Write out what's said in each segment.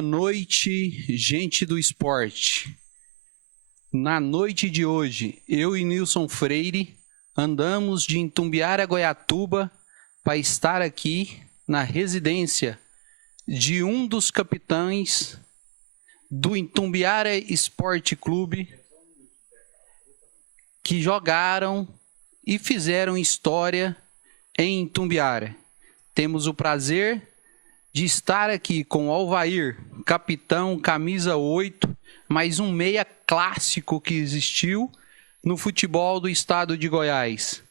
Boa noite, gente do esporte. Na noite de hoje, eu e Nilson Freire andamos de Itumbiara, Goiatuba, para estar aqui na residência de um dos capitães do Itumbiara Esporte Clube que jogaram e fizeram história em Itumbiara. Temos o prazer de estar aqui com o Alvair, capitão, camisa 8, mais um meia clássico que existiu no futebol do estado de Goiás.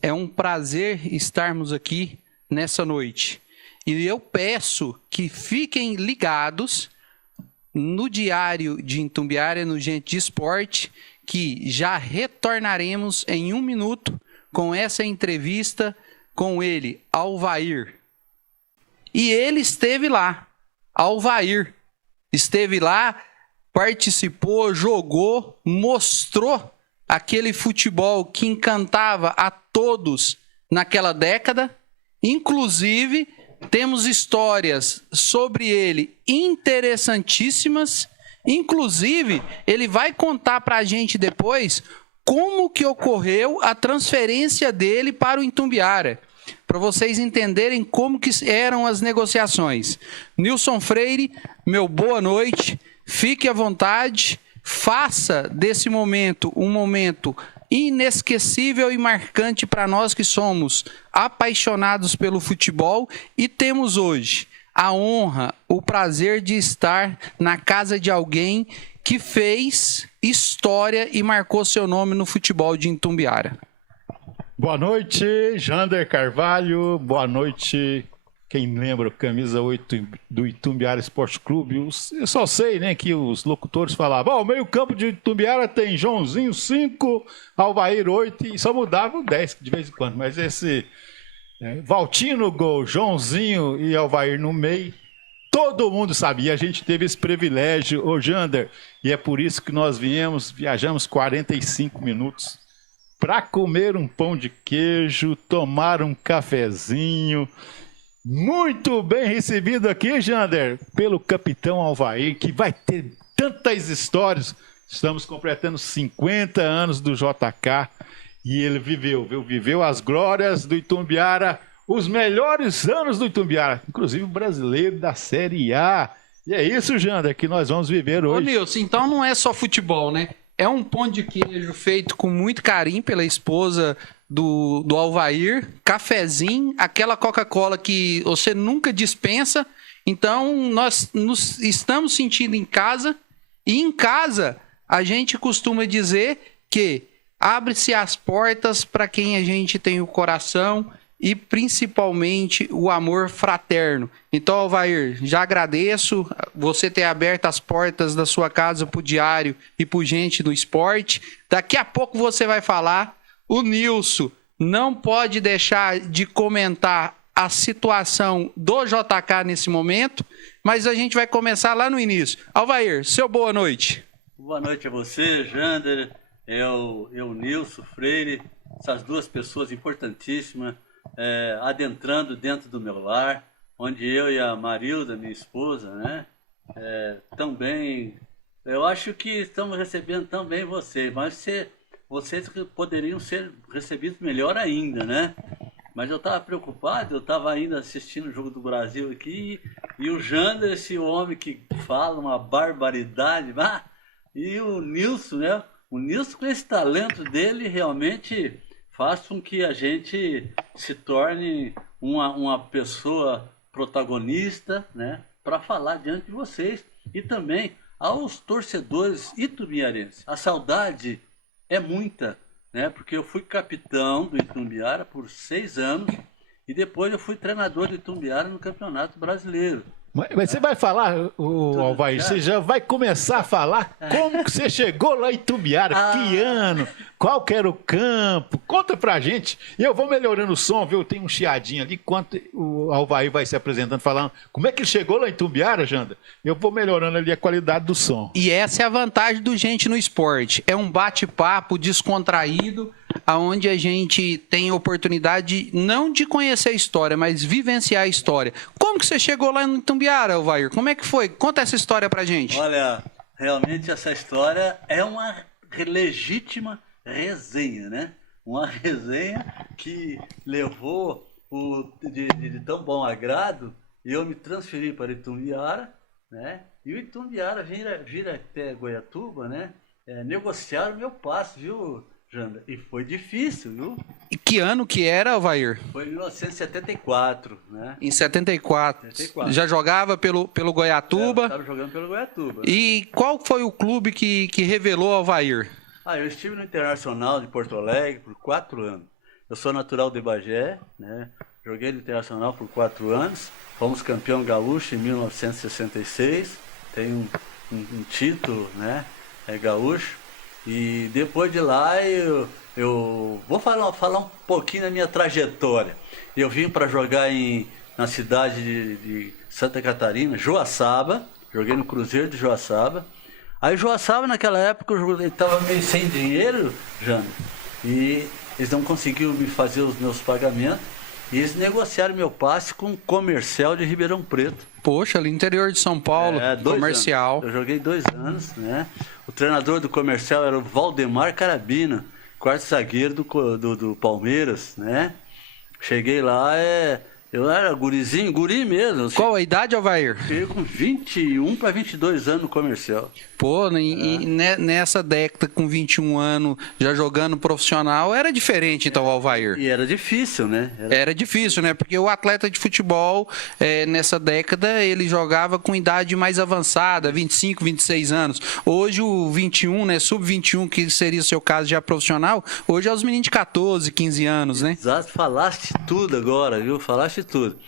É um prazer estarmos aqui nessa noite. E eu peço que fiquem ligados no Diário de Itumbiara, no Gente de Esporte, que já retornaremos em 1 minuto com essa entrevista com ele, Alvair. E ele esteve lá, Alvair, esteve lá, participou, jogou, mostrou aquele futebol que encantava a todos naquela década. Inclusive, temos histórias sobre ele interessantíssimas. Inclusive, ele vai contar para a gente depois como que ocorreu a transferência dele para o Itumbiara, para vocês entenderem como que eram as negociações. Nilson Freire, meu boa noite, fique à vontade, faça desse momento um momento inesquecível e marcante para nós que somos apaixonados pelo futebol e temos hoje a honra, o prazer de estar na casa de alguém que fez história e marcou seu nome no futebol de Itumbiara. Boa noite, Jander Carvalho. Boa noite, quem lembra, camisa 8 do Itumbiara Esporte Clube. Eu só sei, né, que os locutores falavam, o meio campo de Itumbiara tem Joãozinho 5, Alvair 8, e só mudava o 10 de vez em quando. Mas esse Valtinho no gol, Joãozinho e Alvair no meio, todo mundo sabia. A gente teve esse privilégio, Jander, e é por isso que nós viajamos 45 minutos para comer um pão de queijo, tomar um cafezinho. Muito bem recebido aqui, Jander, pelo capitão Alvair, que vai ter tantas histórias. Estamos completando 50 anos do JK e ele viveu as glórias do Itumbiara, os melhores anos do Itumbiara, inclusive o brasileiro da Série A. E é isso, Jander, que nós vamos viver hoje. Ô, Nilson, então não é só futebol, né? É um pão de queijo feito com muito carinho pela esposa do Alvair, cafezinho, aquela Coca-Cola que você nunca dispensa. Então, nós nos estamos sentindo em casa. E em casa, a gente costuma dizer que abre-se as portas para quem a gente tem o coração e principalmente o amor fraterno. Então, Alvair, já agradeço você ter aberto as portas da sua casa para o Diário e para Gente do Esporte. Daqui a pouco você vai falar. O Nilson não pode deixar de comentar a situação do JK nesse momento, mas a gente vai começar lá no início. Alvair, seu boa noite. Boa noite a você, Jander, eu Nilson Freire, essas duas pessoas importantíssimas, adentrando dentro do meu lar, onde eu e a Marilda, minha esposa, né, também, eu acho que estamos recebendo também vocês, mas vocês poderiam ser recebidos melhor ainda, né? Mas eu estava preocupado, eu estava ainda assistindo o Jogo do Brasil aqui, e o Jander, esse homem que fala uma barbaridade, e o Nilson, né? O Nilson, com esse talento dele, realmente faz com que a gente se torne uma pessoa protagonista, né, para falar diante de vocês e também aos torcedores itumbiarenses. A saudade é muita, né, porque eu fui capitão do Itumbiara por 6 anos e depois eu fui treinador do Itumbiara no Campeonato Brasileiro. Mas você vai falar, Alvair, você já vai começar a falar como que você chegou lá em Itumbiara, que ano, qual que era o campo, conta pra gente. E eu vou melhorando o som, viu? Tem um chiadinho ali, enquanto o Alvair vai se apresentando, falando como é que ele chegou lá em Itumbiara, Janda. Eu vou melhorando ali a qualidade do som. E essa é a vantagem do Gente no Esporte, é um bate-papo descontraído. aonde a gente tem oportunidade não de conhecer a história, mas vivenciar a história. Como que você chegou lá em Itumbiara, Alvair? Como é que foi? Conta essa história pra gente. Olha, realmente essa história é uma legítima resenha, né? Uma resenha que levou de tão bom agrado eu me transferi para Itumbiara, né? E o Itumbiara vira até Goiatuba, né? Negociar o meu passe, viu, Janda? E foi difícil, viu? E que ano que era, Alvair? Foi em 1974, né? Em 74. Já jogava pelo Goiatuba? Estava jogando pelo Goiatuba. E qual foi o clube que revelou Alvair? Eu estive no Internacional de Porto Alegre por 4 anos. Eu sou natural de Bagé, né? Joguei no Internacional por 4 anos. Fomos campeão gaúcho em 1966. Tenho um título, né? Gaúcho. E depois de lá eu vou falar um pouquinho da minha trajetória. Eu vim para jogar na cidade de Santa Catarina, Joaçaba. Joguei no Cruzeiro de Joaçaba. Aí Joaçaba, naquela época, eu estava meio sem dinheiro, Jana, e eles não conseguiram me fazer os meus pagamentos, e eles negociaram meu passe com o Comercial de Ribeirão Preto. Poxa, ali no interior de São Paulo, Comercial. Anos. Eu joguei 2 anos, né? O treinador do Comercial era o Valdemar Carabina, quarto zagueiro do Palmeiras, né? Cheguei lá, eu era gurizinho, guri mesmo. Qual a idade, Alvair? Cheguei com 21 para 22 anos no Comercial. Pô, nessa década, com 21 anos, já jogando profissional, era diferente, então, Alvair? E era difícil, né? Era difícil, né? Porque o atleta de futebol, nessa década, ele jogava com idade mais avançada, 25, 26 anos. Hoje, o 21, né? Sub-21, que seria o seu caso já profissional, hoje é os meninos de 14, 15 anos, né? Exato, falaste tudo agora, viu? Falaste tudo.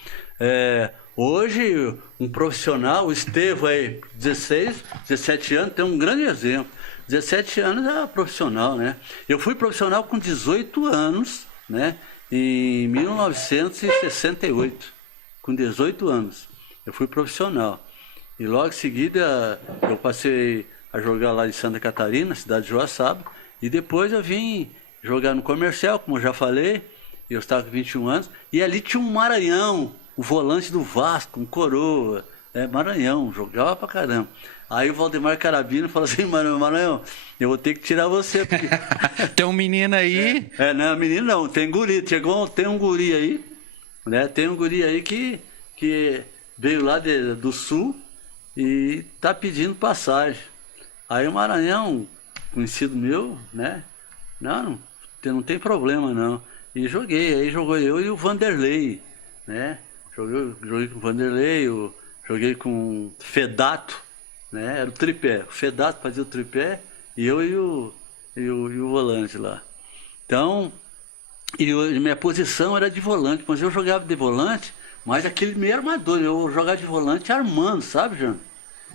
Hoje, um profissional, o Estevo aí, 16, 17 anos, tem um grande exemplo. 17 anos é profissional, né? Eu fui profissional com 18 anos, né? Em 1968. Com 18 anos, eu fui profissional. E logo em seguida, eu passei a jogar lá em Santa Catarina, cidade de Joaçaba. E depois eu vim jogar no Comercial, como eu já falei. Eu estava com 21 anos. E ali tinha um Maranhão, o volante do Vasco, um coroa, Maranhão, jogava pra caramba. Aí o Valdemar Carabina falou assim, Maranhão, eu vou ter que tirar você. Porque... Tem um menino aí... Não, menino não, tem guri, tem um guri aí, né? Tem um guri aí que veio lá do sul e tá pedindo passagem. Aí o Maranhão, conhecido meu, né? Não tem problema não. E joguei, aí jogou eu e o Vanderlei, né? Joguei com o Vanderlei, joguei com o Fedato, né? Era o tripé. O Fedato fazia o tripé e eu e o volante lá. Então, minha posição era de volante, mas eu jogava de volante, mas aquele meio armador, eu jogava de volante armando, sabe, Jean?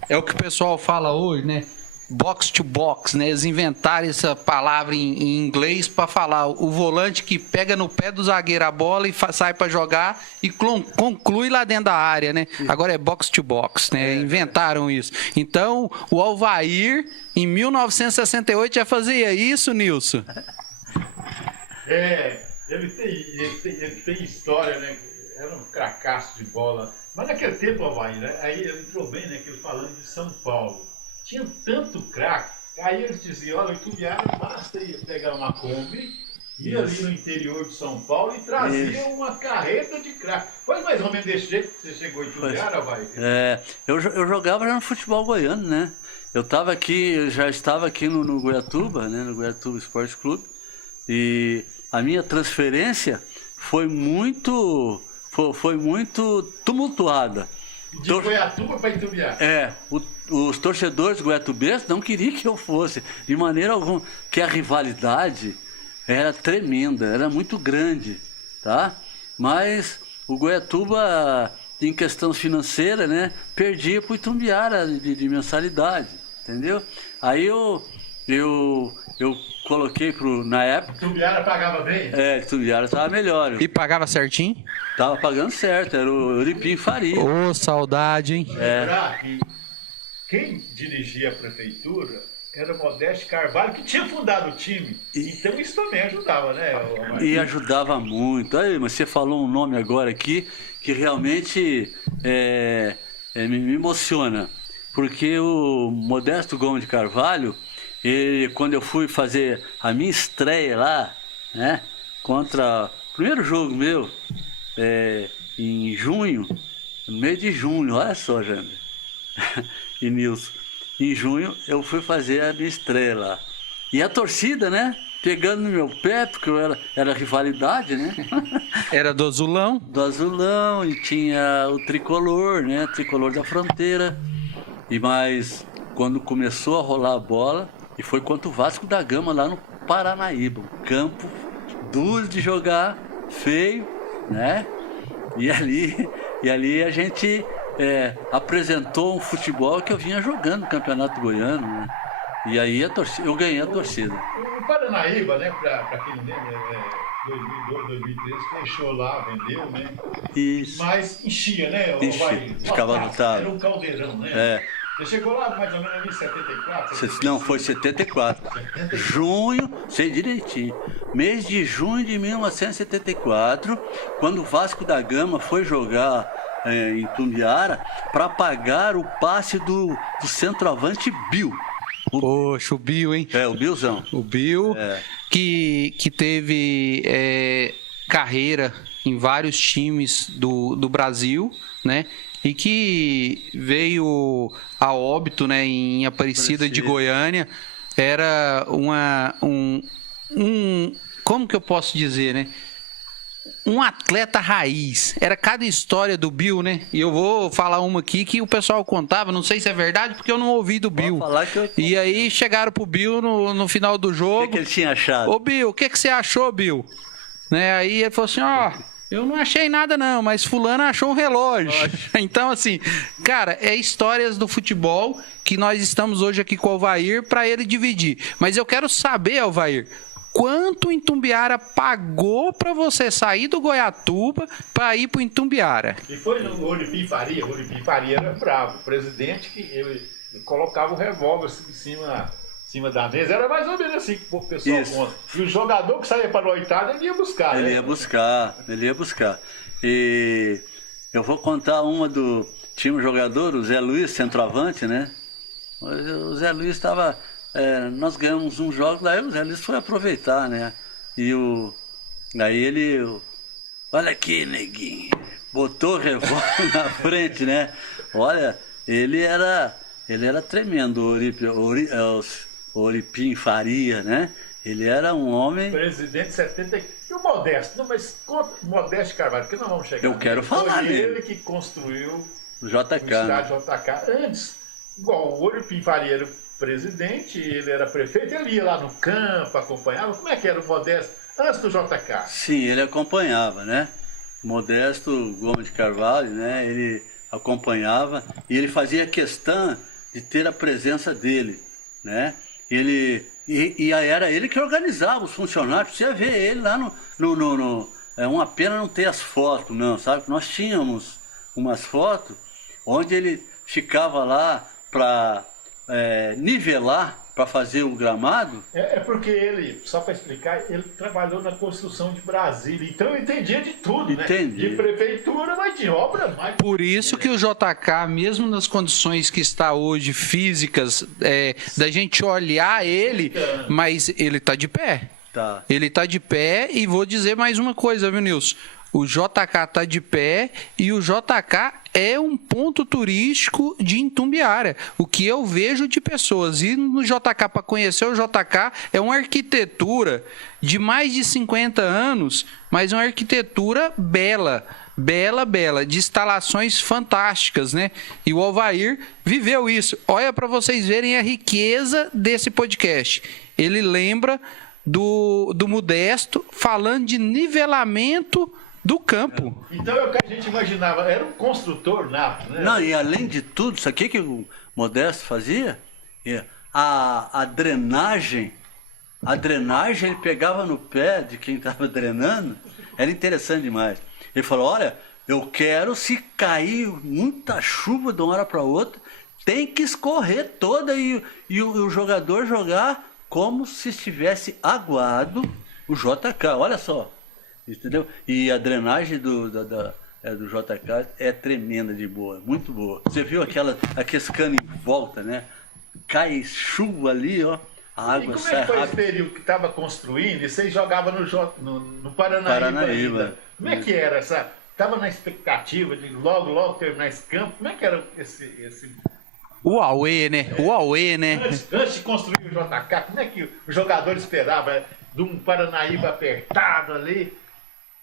É o que o pessoal fala hoje, né? Box to box, né? Eles inventaram essa palavra em inglês para falar o volante que pega no pé do zagueiro a bola e sai para jogar e conclui lá dentro da área, né? Agora é box to box, né? Inventaram isso. Então, o Alvair, em 1968, já fazia isso, Nilson? Ele tem história, né? Era um cracaço de bola. Mas naquele tempo, Alvair, né? Aí ele entrou bem, né? Que ele falando de São Paulo. Tinha tanto craque, aí eles diziam, olha, o Itumbiara basta ir pegar uma Kombi, ir ali no interior de São Paulo e trazia uma carreta de craque. Foi mais ou menos desse jeito que você chegou em Itumbiara, vai? Eu jogava já no futebol goiano, né? Eu já estava aqui no Goiatuba, né? No Goiatuba Esporte Clube, e a minha transferência foi muito tumultuada. De Goiatuba para Itumbiara? Os torcedores goiatubenses não queriam que eu fosse, de maneira alguma, que a rivalidade era tremenda, era muito grande, tá? Mas o Goiatuba, em questão financeira, né, perdia para o Itumbiara de mensalidade, entendeu? Aí eu coloquei na época... Itumbiara pagava bem? Itumbiara estava melhor. E pagava certinho? Tava pagando certo, era o Euripim Faria. Ô, saudade, hein? Lembrar que quem dirigia a prefeitura era o Modesto Carvalho, que tinha fundado o time. Então isso também ajudava, né? E ajudava muito. Aí, mas você falou um nome agora aqui que realmente me emociona. Porque o Modesto Gomes de Carvalho, quando eu fui fazer a minha estreia lá, né, contra o primeiro jogo meu, em junho, no mês de junho, olha só, Jander e Nilson, em junho eu fui fazer a minha estreia lá. E a torcida, né, pegando no meu pé, porque era rivalidade, né? Era do Azulão. Do Azulão, e tinha o Tricolor, né, Tricolor da Fronteira. Mas quando começou a rolar a bola, e foi contra o Vasco da Gama lá no Paranaíba, um campo duro de jogar, feio, né? E ali a gente apresentou um futebol que eu vinha jogando no Campeonato Goiano, né? E aí eu ganhei a torcida. O Paranaíba, né, para quem não lembra, 2002, 2013, fechou lá, vendeu, né? Isso. Mas enchia, né? Ficava lotado. Era um caldeirão, né? Você chegou lá mais ou menos em 74? Não, foi 74. Junho, sei direitinho. Mês de junho de 1974, quando o Vasco da Gama foi jogar em Itumbiara para pagar o passe do centroavante Bill. Poxa, o Bill, hein? O Billzão. O Bill, que teve carreira em vários times do Brasil, né? E que veio a óbito, né, em Aparecida de Goiânia. Era como que eu posso dizer, né? Um atleta raiz. Era cada história do Bill, né? E eu vou falar uma aqui que o pessoal contava, não sei se é verdade, porque eu não ouvi do Bill. E aí chegaram pro Bill no final do jogo. O que ele tinha achado? Ô, Bill, o que você achou, Bill? Né? Aí ele falou assim, eu não achei nada não, mas fulano achou um relógio. Então, assim, cara, histórias do futebol que nós estamos hoje aqui com o Alvair para ele dividir. Mas eu quero saber, Alvair, quanto o Itumbiara pagou para você sair do Goiatuba para ir pro Itumbiara? E foi no Olipim Faria. O Olipim Faria era bravo. O presidente que ele colocava o revólver em cima da mesa. Era mais ou menos assim que o pessoal conta. E o jogador que saía para a noitada, ele ia buscar. Ele ia buscar. E eu vou contar uma do... Tinha um jogador, o Zé Luiz, centroavante, né? O Zé Luiz estava... nós ganhamos um jogo, daí o Zé Luiz foi aproveitar, né? Daí ele... Olha aqui, neguinho. Botou o revólver na frente, né? Olha, ele era tremendo, o Olipim Faria, né? Ele era um homem... Presidente 70... E o Modesto? Não, mas conta o Modesto Carvalho, porque nós vamos chegar... Eu quero falar nele. dele. Ele que construiu o JK, estádio JK. Antes, igual o Olipim Faria era o presidente, ele era prefeito, ele ia lá no campo, acompanhava. Como é que era o Modesto antes do JK? Sim, ele acompanhava, né? Modesto Gomes de Carvalho, né? Ele acompanhava e ele fazia questão de ter a presença dele, né? Era ele que organizava os funcionários. Você ia ver ele lá é uma pena não ter as fotos, não, sabe? Nós tínhamos umas fotos onde ele ficava lá para nivelar, para fazer o gramado. É porque ele, só para explicar, ele trabalhou na construção de Brasília, então ele entendia de tudo, Entendi. Né? De prefeitura, mas de obra mais. Por isso que o JK, mesmo nas condições que está hoje, físicas, da gente olhar ele, mas ele está de pé. Tá. Ele está de pé e vou dizer mais uma coisa, viu, Nilson? O JK está de pé e o JK é um ponto turístico de Itumbiara. O que eu vejo de pessoas ir no JK para conhecer o JK é uma arquitetura de mais de 50 anos, mas uma arquitetura bela, de instalações fantásticas, né? E o Alvair viveu isso. Olha para vocês verem a riqueza desse podcast. Ele lembra do Modesto falando de nivelamento do campo. Então é o que a gente imaginava, era um construtor nato, né? Não, e além de tudo, isso aqui que o Modesto fazia, a drenagem ele pegava no pé de quem estava drenando, era interessante demais. Ele falou, olha, eu quero, se cair muita chuva de uma hora para outra, tem que escorrer toda e o jogador jogar como se estivesse aguado o JK. Olha só, entendeu? E a drenagem do JK é tremenda de boa, muito boa. Você viu aqueles canos em volta, né? Cai chuva ali, ó. A água e como sai é que foi rápido. esse período que estava construindo e vocês jogavam no Paranaíba ainda? Como é que era essa... Estava na expectativa de logo terminar esse campo? Como é que era esse... O Aue, né? O Aue, né? Antes de construir o JK, como é que o jogador esperava de um Paranaíba apertado ali?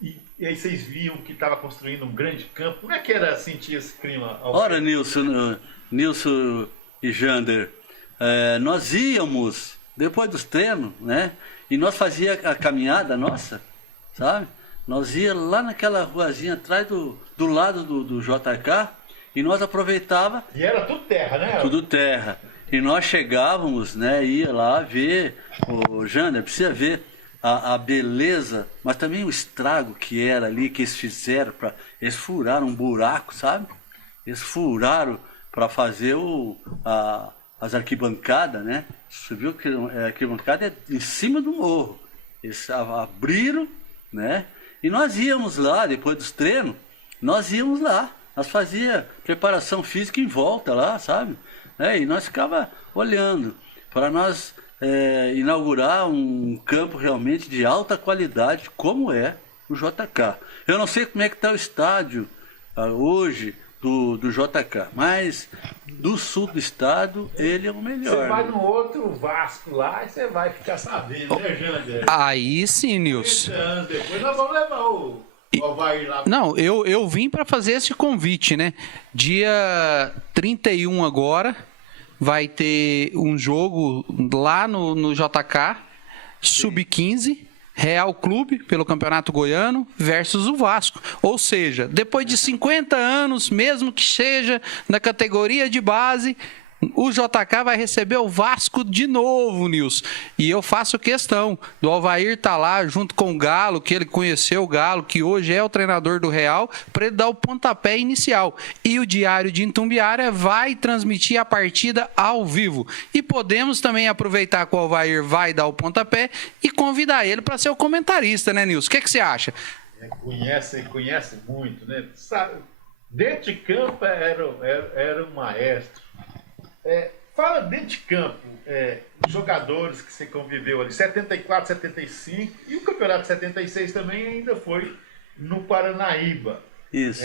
E aí vocês viam que estava construindo um grande campo. Como é que era sentir esse clima? Ora, Nilson e Jander, nós íamos, depois dos treinos, né? E nós fazíamos a caminhada nossa, sabe? Nós ia lá naquela ruazinha atrás do lado do JK e nós aproveitava. E era tudo terra, né? Tudo terra. E nós chegávamos, né? Ia lá ver. O Jander, precisa ver a beleza, mas também o estrago que era ali, que eles fizeram. Eles furaram um buraco, sabe? Eles furaram para fazer as arquibancadas, né? Você viu que a arquibancada é em cima do morro. Eles abriram, né? E nós íamos lá, depois dos treinos, nós íamos lá. Nós fazia preparação física em volta lá, sabe? E nós ficava olhando para nós inaugurar um campo realmente de alta qualidade, como é o JK. Eu não sei como é que está o estádio hoje do JK, mas do sul do estado ele é o melhor. Você vai no outro Vasco lá e você vai ficar sabendo, né, Jander? Aí sim, Nilson. Depois nós vamos levar o Alvair lá. Não, eu vim para fazer esse convite, né? Dia 31 agora vai ter um jogo lá no JK, Sub-15, Real Clube, pelo Campeonato Goiano, versus o Vasco. Ou seja, depois de 50 anos, mesmo que seja na categoria de base, o JK vai receber o Vasco de novo, Nilson. E eu faço questão do Alvair estar lá junto com o Galo, que ele conheceu o Galo, que hoje é o treinador do Real, para ele dar o pontapé inicial. E o Diário de Itumbiara vai transmitir a partida ao vivo. E podemos também aproveitar que o Alvair vai dar o pontapé e convidar ele para ser o comentarista, né, Nilson? O que você acha? Conhece muito, né? Sabe, dentro de campo era um maestro. Fala dentro de campo, os jogadores que você conviveu ali, 74, 75, e o campeonato de 76 também ainda foi no Paranaíba. Isso.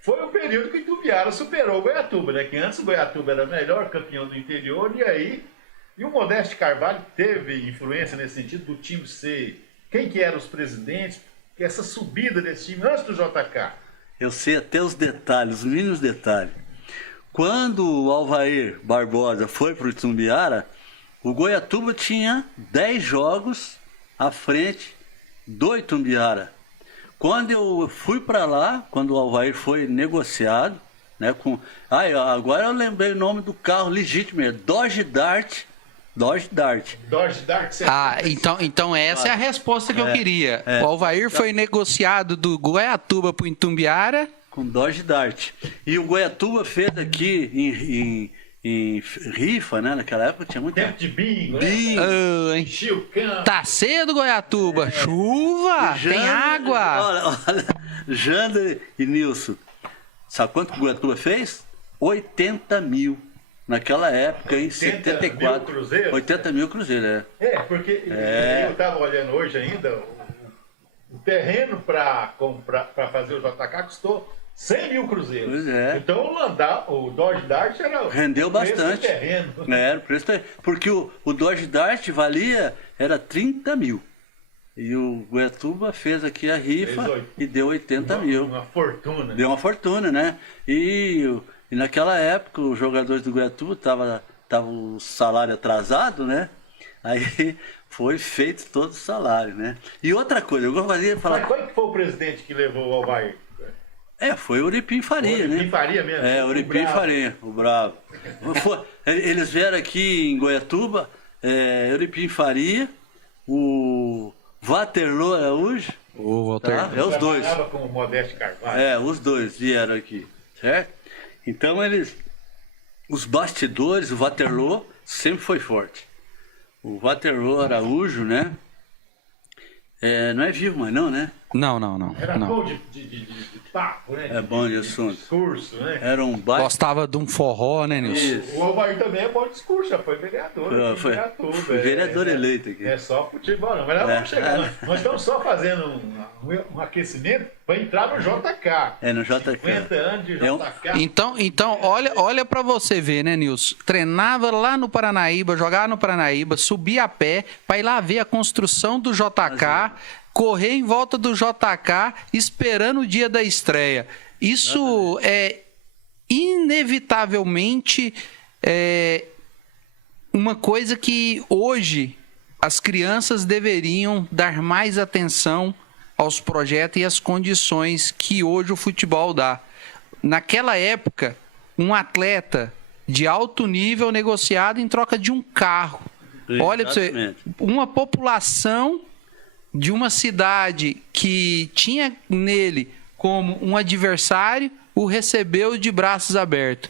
Foi o período que o Itumbiara superou o Goiatuba, né? Que antes o Goiatuba era melhor campeão do interior, e o Modeste Carvalho teve influência nesse sentido do time ser, quem que eram os presidentes, que essa subida desse time antes do JK. Eu sei até os detalhes, os mínimos detalhes. Quando o Alvair Barbosa foi para o Itumbiara, o Goiatuba tinha 10 jogos à frente do Itumbiara. Quando eu fui para lá, quando o Alvair foi negociado, né, agora eu lembrei o nome do carro legítimo, é Dodge Dart. Dodge Dart. Então essa é a resposta que eu queria. O Alvair foi negociado do Goiatuba para o Itumbiara. Com Dodge Dart. E o Goiatuba fez aqui em rifa, né? Naquela época tinha muito tempo de bingo, né? Tá cedo, Goiatuba. Chuva, tem água. Olha, Jander e Nilson, sabe quanto o Goiatuba fez? 80 mil. Naquela época, em 74. 80 mil cruzeiros, porque eu estava olhando hoje ainda, o terreno para fazer o JK custou 100 mil cruzeiros. Pois é. Então o Dodge Dart rendeu bastante. Terreno. Era o preço do terreno. Porque o Dodge Dart era 30 mil. E o Goiatuba fez aqui a rifa e deu 80 mil. Uma fortuna. Deu uma fortuna, né? E naquela época os jogadores do Goiatuba estavam o salário atrasado, né? Aí foi feito todo o salário, né? E outra coisa, eu gostaria de falar... Mas qual que foi o presidente que levou o Alvair? Foi o Euripim Faria, né? Euripim Faria mesmo? Euripim Faria, o bravo. Eles vieram aqui em Goiatuba, Euripim Faria, o Waterloo Araújo. O Walter. Tá? Os dois. Trabalhava com o Modeste Carvalho. Os dois vieram aqui, certo? Então eles os bastidores, o Waterloo sempre foi forte. O Waterloo Araújo, né? Não é vivo mais não, né? Não. Era não. bom de papo, né? É bom de assunto. Discurso, né? Era um baita... Gostava de um forró, né, Nilson? Isso. O Alvair também é bom de discurso, já foi vereador. Foi vereador eleito aqui. É só futebol, não. Mas nós vamos chegar. Nós estamos só fazendo um aquecimento para entrar no JK. No JK. 50 anos de JK. Então olha para você ver, né, Nilson? Treinava lá no Paranaíba, jogava no Paranaíba, subia a pé para ir lá ver a construção do JK, correr em volta do JK, esperando o dia da estreia. Isso é inevitavelmente uma coisa que hoje as crianças deveriam dar mais atenção aos projetos e às condições que hoje o futebol dá. Naquela época, um atleta de alto nível negociado em troca de um carro. Olha para você, uma população de uma cidade que tinha nele como um adversário, o recebeu de braços abertos.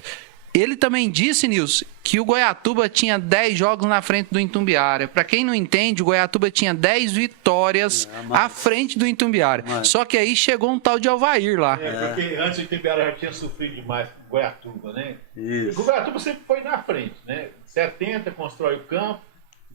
Ele também disse, Nilson, que o Goiatuba tinha 10 jogos na frente do Itumbiara. Para quem não entende, o Goiatuba tinha 10 vitórias à frente do Itumbiara. Só que aí chegou um tal de Alvair lá. Porque antes o Itumbiara já tinha sofrido demais com o Goiatuba, né? Isso. O Goiatuba sempre foi na frente, né? 70, constrói o campo.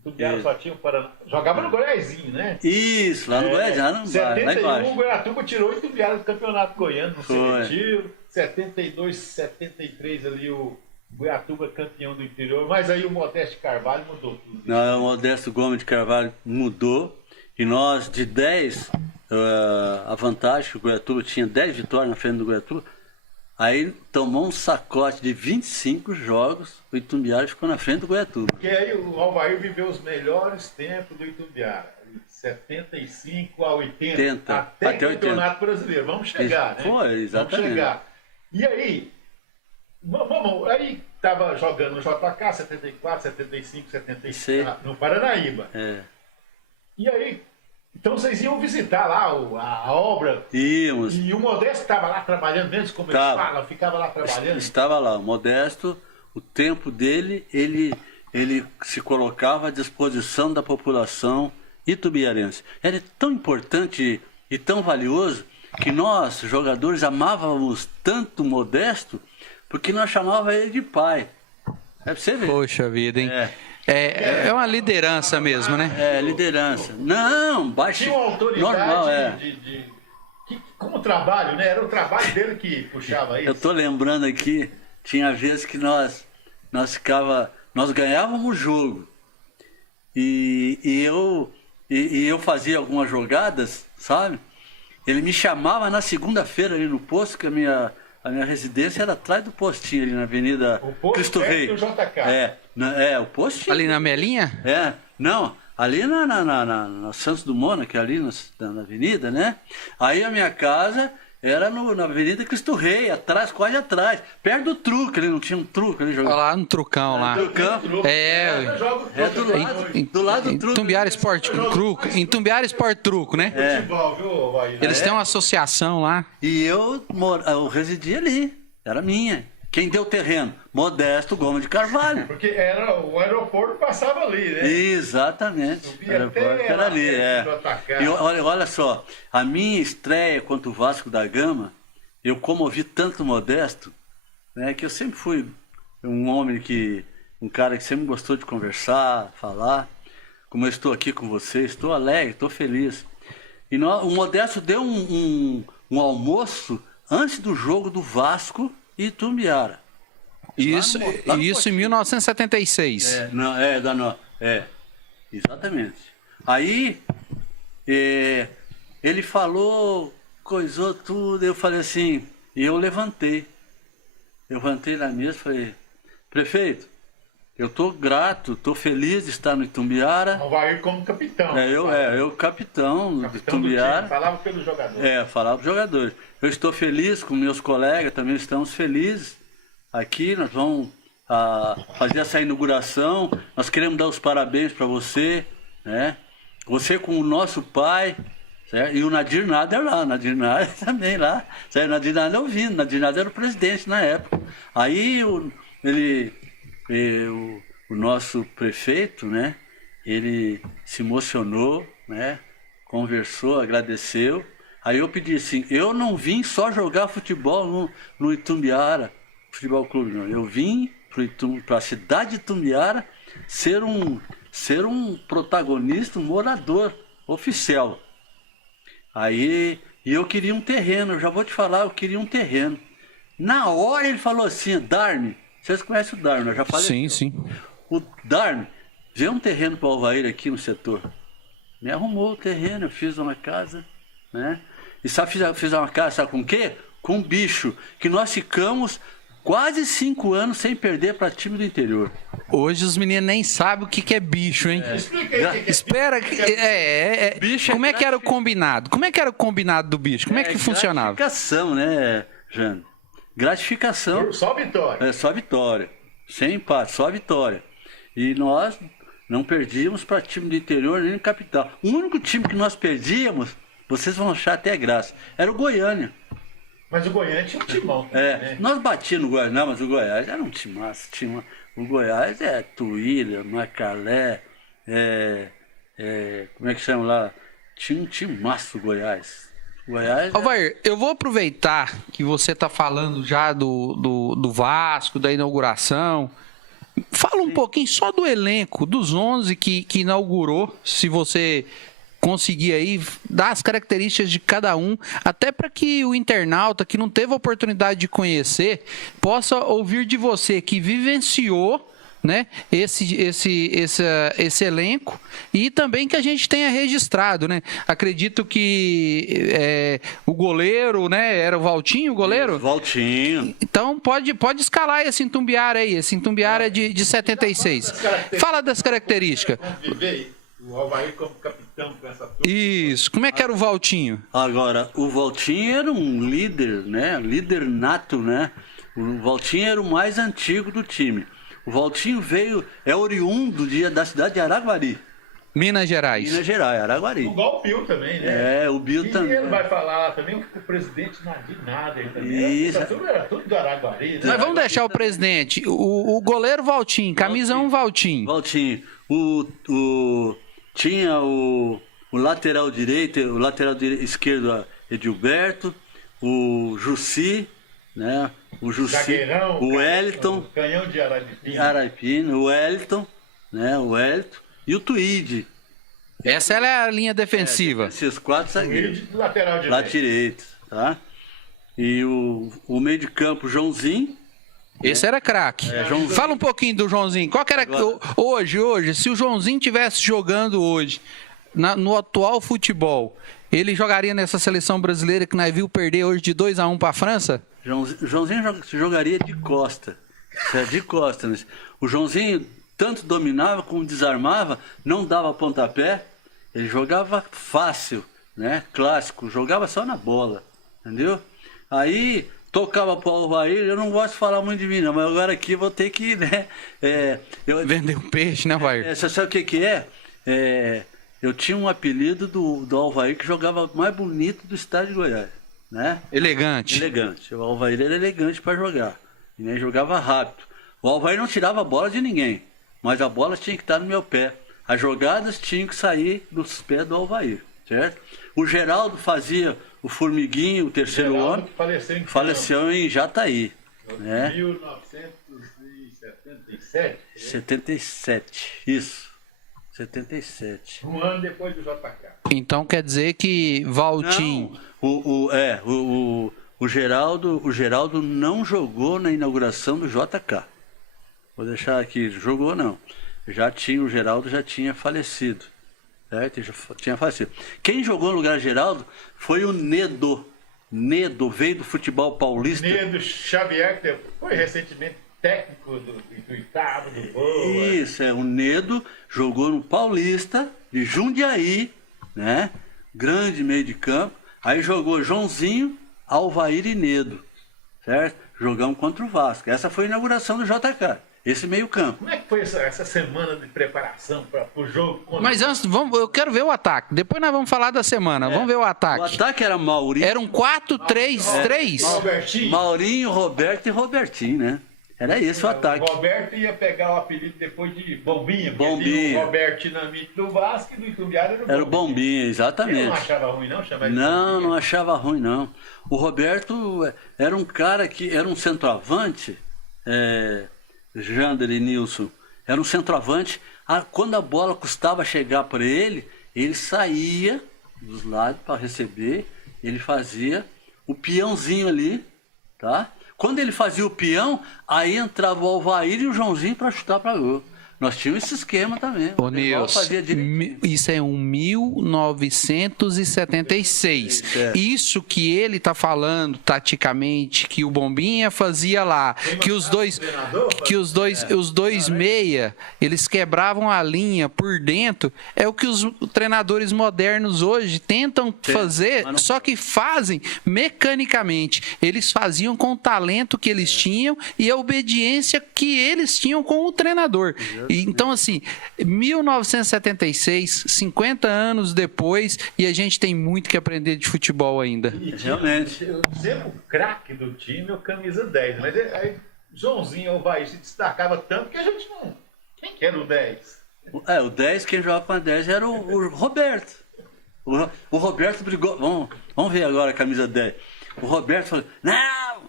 O Itumbiara só tinha o Paraná. Jogava no Goiazinho, né? Isso, lá no Goiás, 71, o Goiatuba tirou o Itumbiara do campeonato goiano no seletivo. 72, 73 ali o Goiatuba campeão do interior. Mas aí o Modesto Carvalho mudou tudo. Não, o Modesto Gomes de Carvalho mudou. E nós, de 10, a vantagem que o Goiatuba tinha 10 vitórias na frente do Goiatuba. Aí tomou um sacote de 25 jogos, o Itumbiara ficou na frente do Goiatuba. Porque aí o Alvair viveu os melhores tempos do Itumbiara. 75 a 80, até o Campeonato Brasileiro. Vamos chegar, né? Foi, exatamente. Vamos chegar. E aí, aí estava jogando no JK, 74, 75, 76, no Paranaíba. E aí, então vocês iam visitar lá a obra. Íamos. E o Modesto estava lá trabalhando mesmo, como eles falam, ficava lá trabalhando? Estava lá. O Modesto, o tempo dele, ele se colocava à disposição da população itumbiarense. Era tão importante e tão valioso que nós, jogadores, amávamos tanto o Modesto, porque nós chamávamos ele de pai. É pra você ver. Poxa vida, hein? É uma liderança mesmo, né? Liderança. Não, baixo. Tinha uma autoridade normal, como trabalho, né? Era o trabalho dele que puxava isso. Eu tô lembrando aqui, tinha vezes que nós ganhávamos o jogo. E eu fazia algumas jogadas, sabe? Ele me chamava na segunda-feira ali no posto, que a minha residência era atrás do postinho ali na Avenida Cristo Rei. O JK. O postinho. Ali na Melinha? Não, ali na Santos Dumont, que é ali na avenida, né? Aí a minha casa era na Avenida Cristo Rei, quase atrás, perto do truque, ali não tinha um truque ali jogando. Lá no trucão lá. Do lado do truque. Itumbiara Sport Truco. Itumbiara Sport Truco, né? Futebol, viu, Bahia? Eles têm uma associação lá. E eu residia ali, era minha. Quem deu terreno? Modesto Gomes de Carvalho. Porque o aeroporto passava ali, né? Exatamente. O aeroporto era ali, E olha só, a minha estreia contra o Vasco da Gama, eu comovi tanto o Modesto, né, que eu sempre fui um cara que sempre gostou de conversar, falar. Como eu estou aqui com você, estou alegre, estou feliz. E o Modesto deu um almoço antes do jogo do Vasco e Itumbiara. Isso em 1976. Exatamente. Aí ele falou, coisou tudo, eu falei assim, e eu levantei na mesa e falei, prefeito, eu estou grato, estou feliz de estar no Itumbiara. Alvair como capitão. Eu capitão do Itumbiara. Falava pelos jogadores. Falava para os jogadores. Eu estou feliz, com meus colegas também estamos felizes. Aqui nós vamos fazer essa inauguração. Nós queremos dar os parabéns para você, né? Você com o nosso pai, certo? E o Nadir Nader lá, Nadir Nader também lá. Certo? Nadir Nader ouvindo, Nadir Nader era o presidente na época. Aí o nosso prefeito, né? Ele se emocionou, né? Conversou, agradeceu. Aí eu pedi assim, eu não vim só jogar futebol no Itumbiara Futebol Clube, não. Eu vim para a cidade de Itumbiara ser um protagonista, um morador oficial. Aí, e eu queria um terreno, eu já vou te falar, eu queria um terreno. Na hora ele falou assim, Darne, vocês conhecem o Darne, eu já falei. Sim. O Darne, vê um terreno para o Alvair aqui no setor. Me arrumou o terreno, eu fiz uma casa, né? E sabe, fiz uma casa, sabe com o quê? Com um bicho, que nós ficamos quase 5 anos sem perder para time do interior. Hoje os meninos nem sabem o que é bicho, hein? Espera, Bicho como é que era o combinado? Como é que era o combinado do bicho? Como é que funcionava? Gratificação, né, Jane? Gratificação. Só vitória. É, só vitória. Sem empate, só vitória. E nós não perdíamos para time do interior nem no capital. O único time que nós perdíamos, vocês vão achar até graça, era o Goiânia. Mas o Goiânia tinha um timão. Né? Nós batíamos no Goiás, não, mas o Goiás era um timaço. O Goiás é Tuíra, Macalé, como é que chama lá? Tinha um timaço o Goiás. Alvair, eu vou aproveitar que você está falando já do Vasco, da inauguração. Fala um pouquinho só do elenco, dos 11 que inaugurou, se você conseguir aí dar as características de cada um, até para que o internauta que não teve a oportunidade de conhecer possa ouvir de você que vivenciou, né, esse elenco, e também que a gente tenha registrado, né? Acredito que o goleiro, né, era o Valtinho, o goleiro? Valtinho. Então pode escalar esse Itumbiara aí, esse Itumbiara de 76. Fala das características. O Alvair como capitão com essa turma. Isso. Como é que era o Valtinho? Agora, o Valtinho era um líder, né? Líder nato, né? O Valtinho era o mais antigo do time. O Valtinho é oriundo da cidade de Araguari. Minas Gerais. Araguari. Igual o Bill também, né? O Bill também. E ele vai falar lá também que o presidente não de nada. Ele também. Isso. Era tudo do Araguari. Né? Mas vamos deixar o presidente. O goleiro Valtinho, camisa 1 Valtinho. Valtinho. Tinha o lateral direito, esquerdo Edilberto, o Jussi, né? O Jussi, Zagueirão, o Wellington, canhão de Araipina, o Wellington, né? O Wellington e o Tuíde. Essa é a linha defensiva. Esses 4 zagueiros. O lateral direito. Lá direito, tá? E o meio de campo, Joãozinho. Esse era craque. Fala um pouquinho do Joãozinho. Qual que era hoje, se o Joãozinho tivesse jogando hoje no atual futebol, ele jogaria nessa seleção brasileira que nós viu perder hoje de 2-1 para a França? Joãozinho jogaria de costa. De costa. Né? O Joãozinho tanto dominava como desarmava, não dava pontapé, ele jogava fácil, né? Clássico, jogava só na bola, entendeu? Aí tocava para o Alvair, eu não gosto de falar muito de mim, não, mas agora aqui eu vou ter que, né? Vender um peixe, né, Alvair? Você sabe o que é? Eu tinha um apelido do Alvair que jogava mais bonito do estado de Goiás, né? Elegante. O Alvair era elegante para jogar, e nem jogava rápido. O Alvair não tirava a bola de ninguém, mas a bola tinha que estar no meu pé. As jogadas tinham que sair dos pés do Alvair, certo? O Geraldo fazia o formiguinho, o terceiro homem, faleceu em Jataí, né? 1977? 77, isso. 77. Um ano depois do JK. Então quer dizer que Valtinho... Não, o Geraldo não jogou na inauguração do JK. Vou deixar aqui, jogou não. O Geraldo já tinha falecido. Certo? Já tinha falecido. Quem jogou no lugar do Geraldo foi o Nedo. Nedo veio do futebol paulista. Nedo Xavier, que foi recentemente técnico do Itabo, do Boa. Isso, o Nedo jogou no Paulista, de Jundiaí, né? Grande meio de campo. Aí jogou Joãozinho, Alvair e Nedo, certo? Jogamos contra o Vasco. Essa foi a inauguração do JK, esse meio campo. Como é que foi essa semana de preparação para o jogo? Mas antes, eu quero ver o ataque. Depois nós vamos falar da semana. Vamos ver o ataque. O ataque era Maurinho. Era um 4-3-3? Maurinho, Roberto e Robertinho, né? Era esse o ataque. O Roberto ia pegar o apelido depois de Bombinha. Bombinha. O Roberto Dinamite do Vasco e do Itumbiara Era o Bombinha, exatamente. Ele não achava ruim, não? Chamar Não achava ruim, não. O Roberto era um cara que era um centroavante, Jander e Nilson, era um centroavante. Quando a bola custava chegar para ele, ele saía dos lados para receber, ele fazia o peãozinho ali, tá? Quando ele fazia o peão, aí entrava o Alvair e o Joãozinho para chutar para gol. Nós tínhamos esse esquema também. Ô, Nilson, isso é um 1976. Isso que ele tá falando taticamente, que o Bombinha fazia lá, que os dois meia, eles quebravam a linha por dentro, é o que os treinadores modernos hoje tentam fazer, só que fazem mecanicamente. Eles faziam com o talento que eles tinham e a obediência que eles tinham com o treinador. Então, assim, 1976, 50 anos depois, e a gente tem muito que aprender de futebol ainda. Realmente. Eu sempre o craque do time é o camisa 10, mas aí Joãozinho ou Alvair se destacava tanto que a gente não... Quem que era o 10? O 10, quem jogava com a 10 era o Roberto. O Roberto brigou... Vamos ver agora a camisa 10. O Roberto falou, não,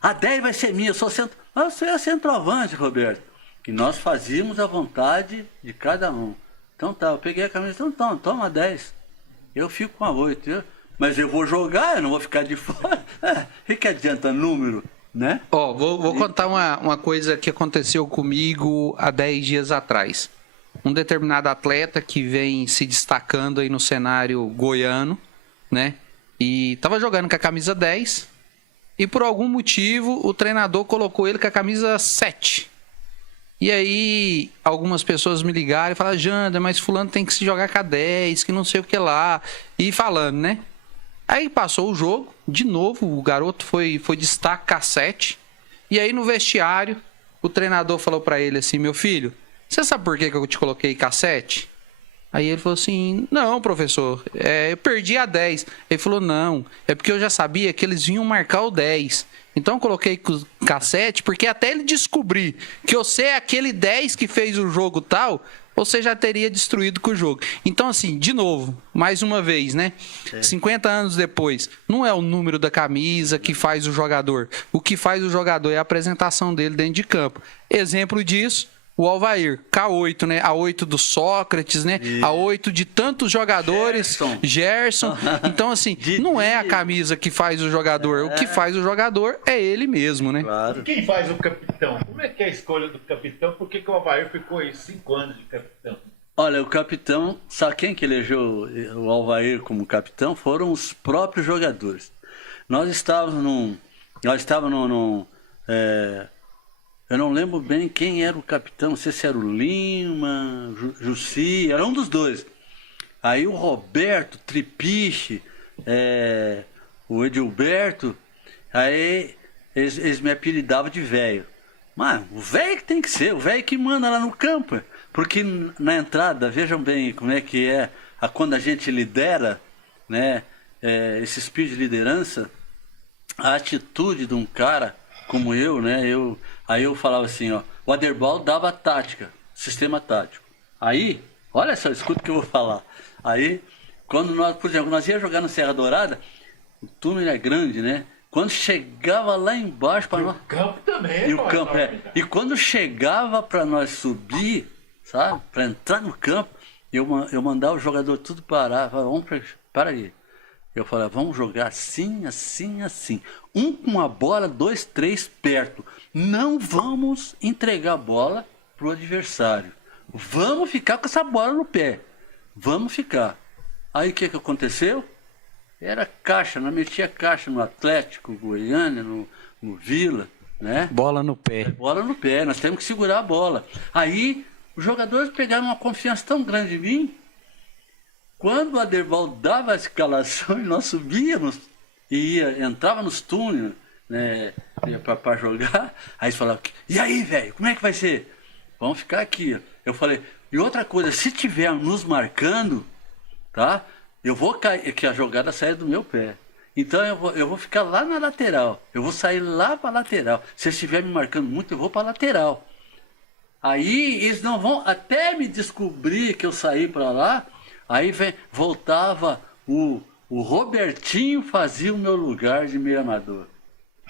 a 10 vai ser minha, você é centroavante, Roberto. E nós fazíamos a vontade de cada um. Então tá, eu peguei a camisa, então toma a 10. Eu fico com a 8. Mas eu vou jogar, eu não vou ficar de fora. O que adianta número, né? Vou contar uma coisa que aconteceu comigo há 10 dias atrás. Um determinado atleta que vem se destacando aí no cenário goiano, né? E tava jogando com a camisa 10. E por algum motivo o treinador colocou ele com a camisa 7. E aí, algumas pessoas me ligaram e falaram, Jander, mas fulano tem que se jogar com a 10, que não sei o que lá. E falando, né? Aí passou o jogo, de novo, o garoto foi destaque com a 7. E aí no vestiário, o treinador falou pra ele assim, meu filho, você sabe por que eu te coloquei com a 7? Aí ele falou assim, não, professor, eu perdi a 10. Ele falou, não, é porque eu já sabia que eles vinham marcar o 10. Então eu coloquei com o cassete, porque até ele descobrir que você é aquele 10 que fez o jogo tal, você já teria destruído com o jogo. Então, assim, de novo, mais uma vez, né? 50 anos depois, não é o número da camisa que faz o jogador. O que faz o jogador é a apresentação dele dentro de campo. Exemplo disso, o Alvair, K8, né? A 8 do Sócrates, né? A 8 de tantos jogadores. Gerson. Então, assim, não é a camisa que faz o jogador. O que faz o jogador é ele mesmo, né? Claro. Quem faz o capitão? Como é que é a escolha do capitão? Por que o Alvair ficou aí 5 anos de capitão? Olha, o capitão, sabe quem que elegeu o Alvair como capitão? Foram os próprios jogadores. Nós estávamos num eu não lembro bem quem era o capitão, não sei se era o Lima, Jussi, era um dos dois. Aí o Roberto, Tripiche, o Edilberto, aí eles me apelidavam de velho. Mas o velho que tem que ser, o velho que manda lá no campo. Porque na entrada, vejam bem como é que é, quando a gente lidera, né, esse espírito de liderança, a atitude de um cara como eu, né, aí eu falava assim, o Aderbal dava tática, sistema tático. Aí, olha só, escuta o que eu vou falar. Aí, quando nós, por exemplo, nós íamos jogar no Serra Dourada, o túnel é grande, né? Quando chegava lá embaixo para nós... O campo também, E quando chegava para nós subir, sabe? Para entrar no campo, eu mandava o jogador tudo parar. Falava, para aí. Eu falava, vamos jogar assim, assim, assim. Um com a bola, 2, 3 perto. Não vamos entregar a bola pro adversário. Vamos ficar com essa bola no pé. Vamos ficar. Aí o que aconteceu? Era caixa, nós metia caixa no Atlético, Goiânia, no Vila, né? Bola no pé. Bola no pé, nós temos que segurar a bola. Aí os jogadores pegaram uma confiança tão grande em mim. Quando o Aderbal dava a escalação e nós subíamos e entrava nos túneis, né, para jogar, aí eles falavam, e aí, velho, como é que vai ser? Vamos ficar aqui. Eu falei, e outra coisa, se tiver nos marcando, tá? Eu vou cair, que a jogada saia do meu pé. Então eu vou ficar lá na lateral. Eu vou sair lá para a lateral. Se eles estiverem me marcando muito, eu vou para a lateral. Aí eles não vão até me descobrir que eu saí para lá. Aí voltava o Robertinho, fazia o meu lugar de meio armador.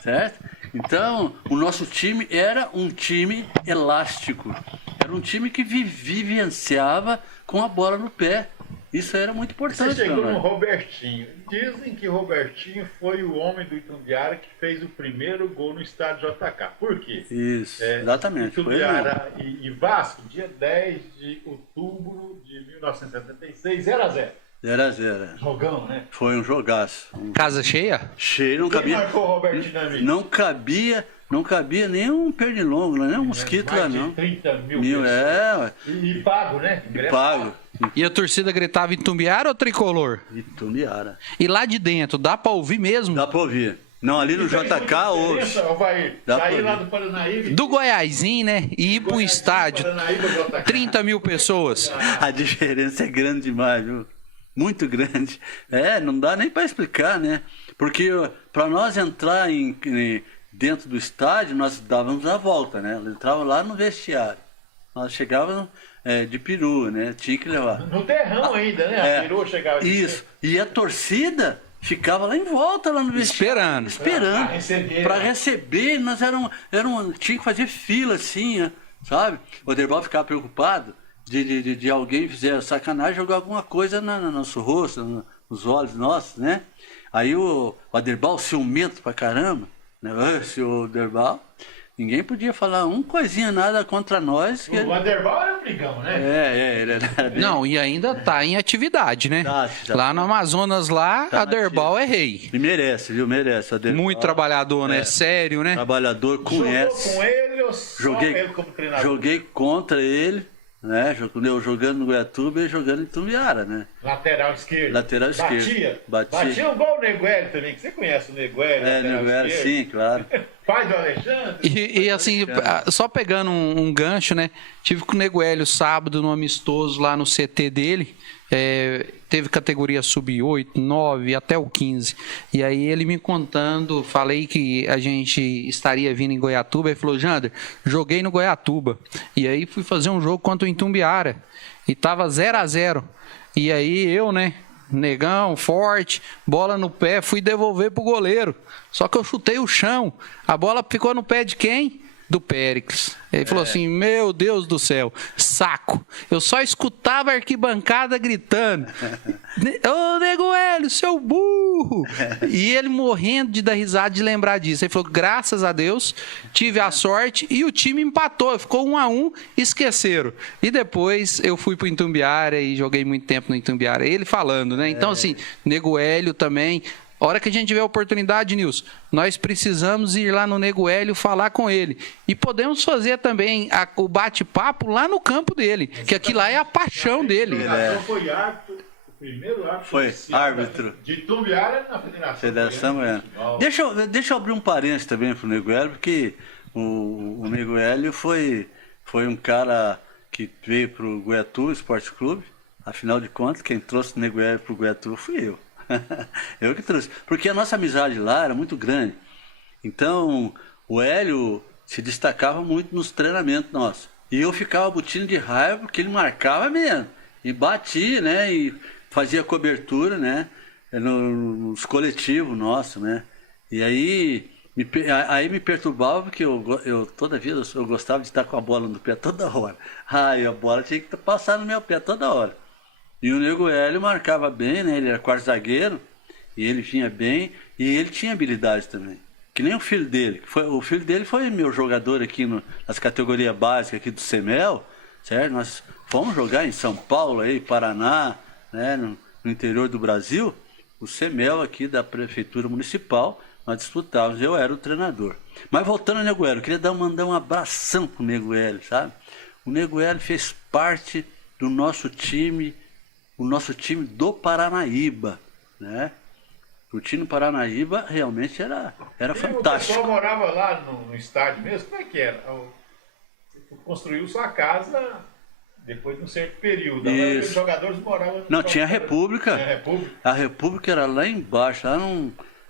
Certo? Então, o nosso time era um time elástico. Era um time que vivenciava com a bola no pé. Isso era muito importante. Você chegou no Robertinho. Dizem que Robertinho foi o homem do Itumbiara que fez o primeiro gol no estádio JK. Por quê? Isso, exatamente. Itumbiara e Vasco, dia 10 de outubro de 1976, 0-0. 0-0. Jogão, né? Foi um jogaço. Casa cheia? Cheio, não cabia. Marcou o Robertinho na vida? Não cabia nem um pernilongo, nem um mosquito lá, não. 30 mil pessoas. E pago, né? E pago. E a torcida gritava Itumbiara ou tricolor? Itumbiara. E lá de dentro, dá pra ouvir mesmo? Dá pra ouvir. Não, ali no JK hoje. Sair lá do Paranaíba. Do Goiásinho, né? E ir pro estádio. 30 mil pessoas. A diferença é grande demais, viu? Muito grande. Não dá nem para explicar, né? Porque para nós entrar dentro do estádio, nós dávamos a volta, né? Entrava lá no vestiário. Nós chegávamos de peru, né? Tinha que levar. No terrão ainda, né? A perua chegava de isso. E a torcida ficava lá em volta, lá no vestiário. Esperando. Para receber. Nós tinha que fazer fila assim, sabe? O Aderbal ficava preocupado de alguém fizer sacanagem, jogar alguma coisa no nosso rosto, nos olhos nossos, né? Aí o Aderbal, ciumento pra caramba, né? O Aderbal, ninguém podia falar coisinha nada contra nós. O Aderbal era um brigão, né? Ele era bem... Não, e ainda tá em atividade, né? Lá no Amazonas, Aderbal é rei. E merece, viu? Merece. Aderbal, muito trabalhador, né? Sério, né? Trabalhador, conhece. Jogou com ele ou só ele como treinador? Joguei contra ele. Né? Eu jogando no Goiatuba e jogando em Itumbiara, né? Lateral esquerdo. Lateral esquerdo. Batia um gol o Negueli também, que você conhece o Negueli. Negueli, sim, claro. Pai do Alexandre. E assim, só pegando um gancho, né? Tive com o Negueli sábado no amistoso lá no CT dele. Teve categoria sub-8, 9 até o 15. E aí ele me contando, falei que a gente estaria vindo em Goiatuba. Ele falou: Jander, joguei no Goiatuba. E aí fui fazer um jogo contra o Itumbiara. E tava 0-0. E aí eu, né? Negão, forte, bola no pé, fui devolver pro goleiro. Só que eu chutei o chão. A bola ficou no pé de quem? Do Péricles. Ele falou assim: meu Deus do céu, saco. Eu só escutava a arquibancada gritando: ô Nego Hélio, seu burro. E ele morrendo de dar risada de lembrar disso. Ele falou: graças a Deus, tive a sorte e o time empatou. Ficou 1-1, esqueceram. E depois eu fui pro Itumbiara e joguei muito tempo no Itumbiara. Ele falando, né? Então assim, Nego Hélio também. A hora que a gente tiver a oportunidade, Nilson, nós precisamos ir lá no Nego Hélio falar com ele. E podemos fazer também o bate-papo lá no campo dele, que aqui lá é a paixão dele. Foi árbitro, o primeiro árbitro. Foi árbitro. De Itumbiara na Federação. Deixa eu abrir um parênteses também pro Nego Hélio, porque o Nego Hélio foi um cara que veio pro Goiatuba Esporte Clube. Afinal de contas, quem trouxe o Nego Hélio pro Goiatuba fui eu. Eu que trouxe. Porque a nossa amizade lá era muito grande. Então, o Hélio se destacava muito nos treinamentos nossos. E eu ficava botino de raiva porque ele marcava mesmo. E batia, né? E fazia cobertura, né? Nos coletivos nossos, né? E aí me perturbava porque eu toda vida eu gostava de estar com a bola no pé toda hora. Aí a bola tinha que passar no meu pé toda hora. E o Nego Hélio marcava bem, né? Ele era quarto zagueiro, e ele vinha bem, e ele tinha habilidade também. Que nem o filho dele. O filho dele foi meu jogador aqui nas categorias básicas aqui do CEMEL, certo? Nós fomos jogar em São Paulo, aí, Paraná, né? no interior do Brasil. O CEMEL aqui da Prefeitura Municipal, nós disputávamos, eu era o treinador. Mas voltando ao Nego Hélio, eu queria mandar um abração pro Nego Hélio, sabe? O Nego Hélio fez parte do nosso time, o nosso time do Paranaíba, né? O time do Paranaíba realmente era fantástico. O pessoal morava lá no estádio mesmo? Como é que era? Construiu sua casa depois de um certo período. Os jogadores moravam... Não, tinha a República. A República era lá embaixo, lá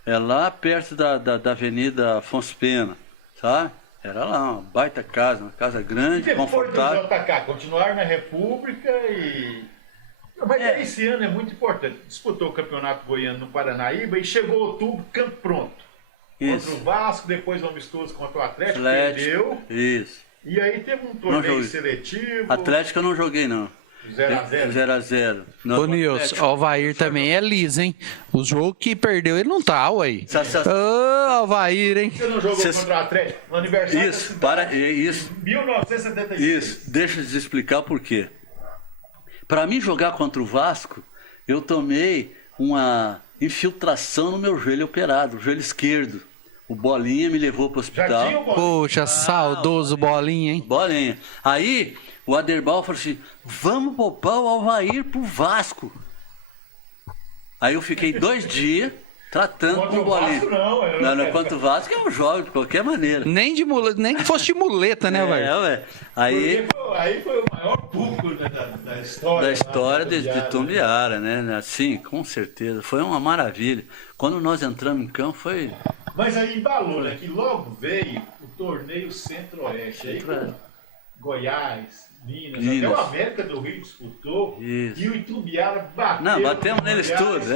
É lá perto da Avenida Afonso Pena, sabe? Era lá, uma baita casa, uma casa grande, E depois confortável. do JK, continuar na República e... Mas esse ano é muito importante. Disputou o Campeonato Goiano no Paranaíba e chegou outubro, campo pronto. Isso. Contra o Vasco, depois um amistoso contra o Atlético, perdeu. Isso. E aí teve um torneio seletivo. Atlético eu não joguei, não. 0x0. 0x0. Ô, Nilson, o Alvair também é liso, hein? O jogo que perdeu, ele não tá, ué. Ô, Alvair, hein? Você não jogou contra o Atlético? No aniversário Isso, da cidade, isso. 1976. Isso, deixa eu te explicar por quê. Para mim jogar contra o Vasco, eu tomei uma infiltração no meu joelho operado, o joelho esquerdo. O Bolinha me levou para o Já hospital. tinha o Bolinha? Poxa, saudoso Bolinha, hein? Bolinha. Aí o Aderbal falou assim: vamos poupar o Alvair pro Vasco. Aí eu fiquei 2 dias tratando Contra com o o Vasco, Bolinha. não, Não, contra o Vasco eu jogo de qualquer maneira. Nem que fosse de muleta, né, velho? Ué. Aí Aí foi o maior público da história. da história lá, de Tumbiara, né? Assim, com certeza. Foi uma maravilha. Quando nós entramos em campo foi... Mas aí embalou, né? Que logo veio o torneio Centro-Oeste. Aí com Goiás, Minas, até o América do Rio disputou. Isso. E o Itumbiara bateu. Não, batemos neles todos,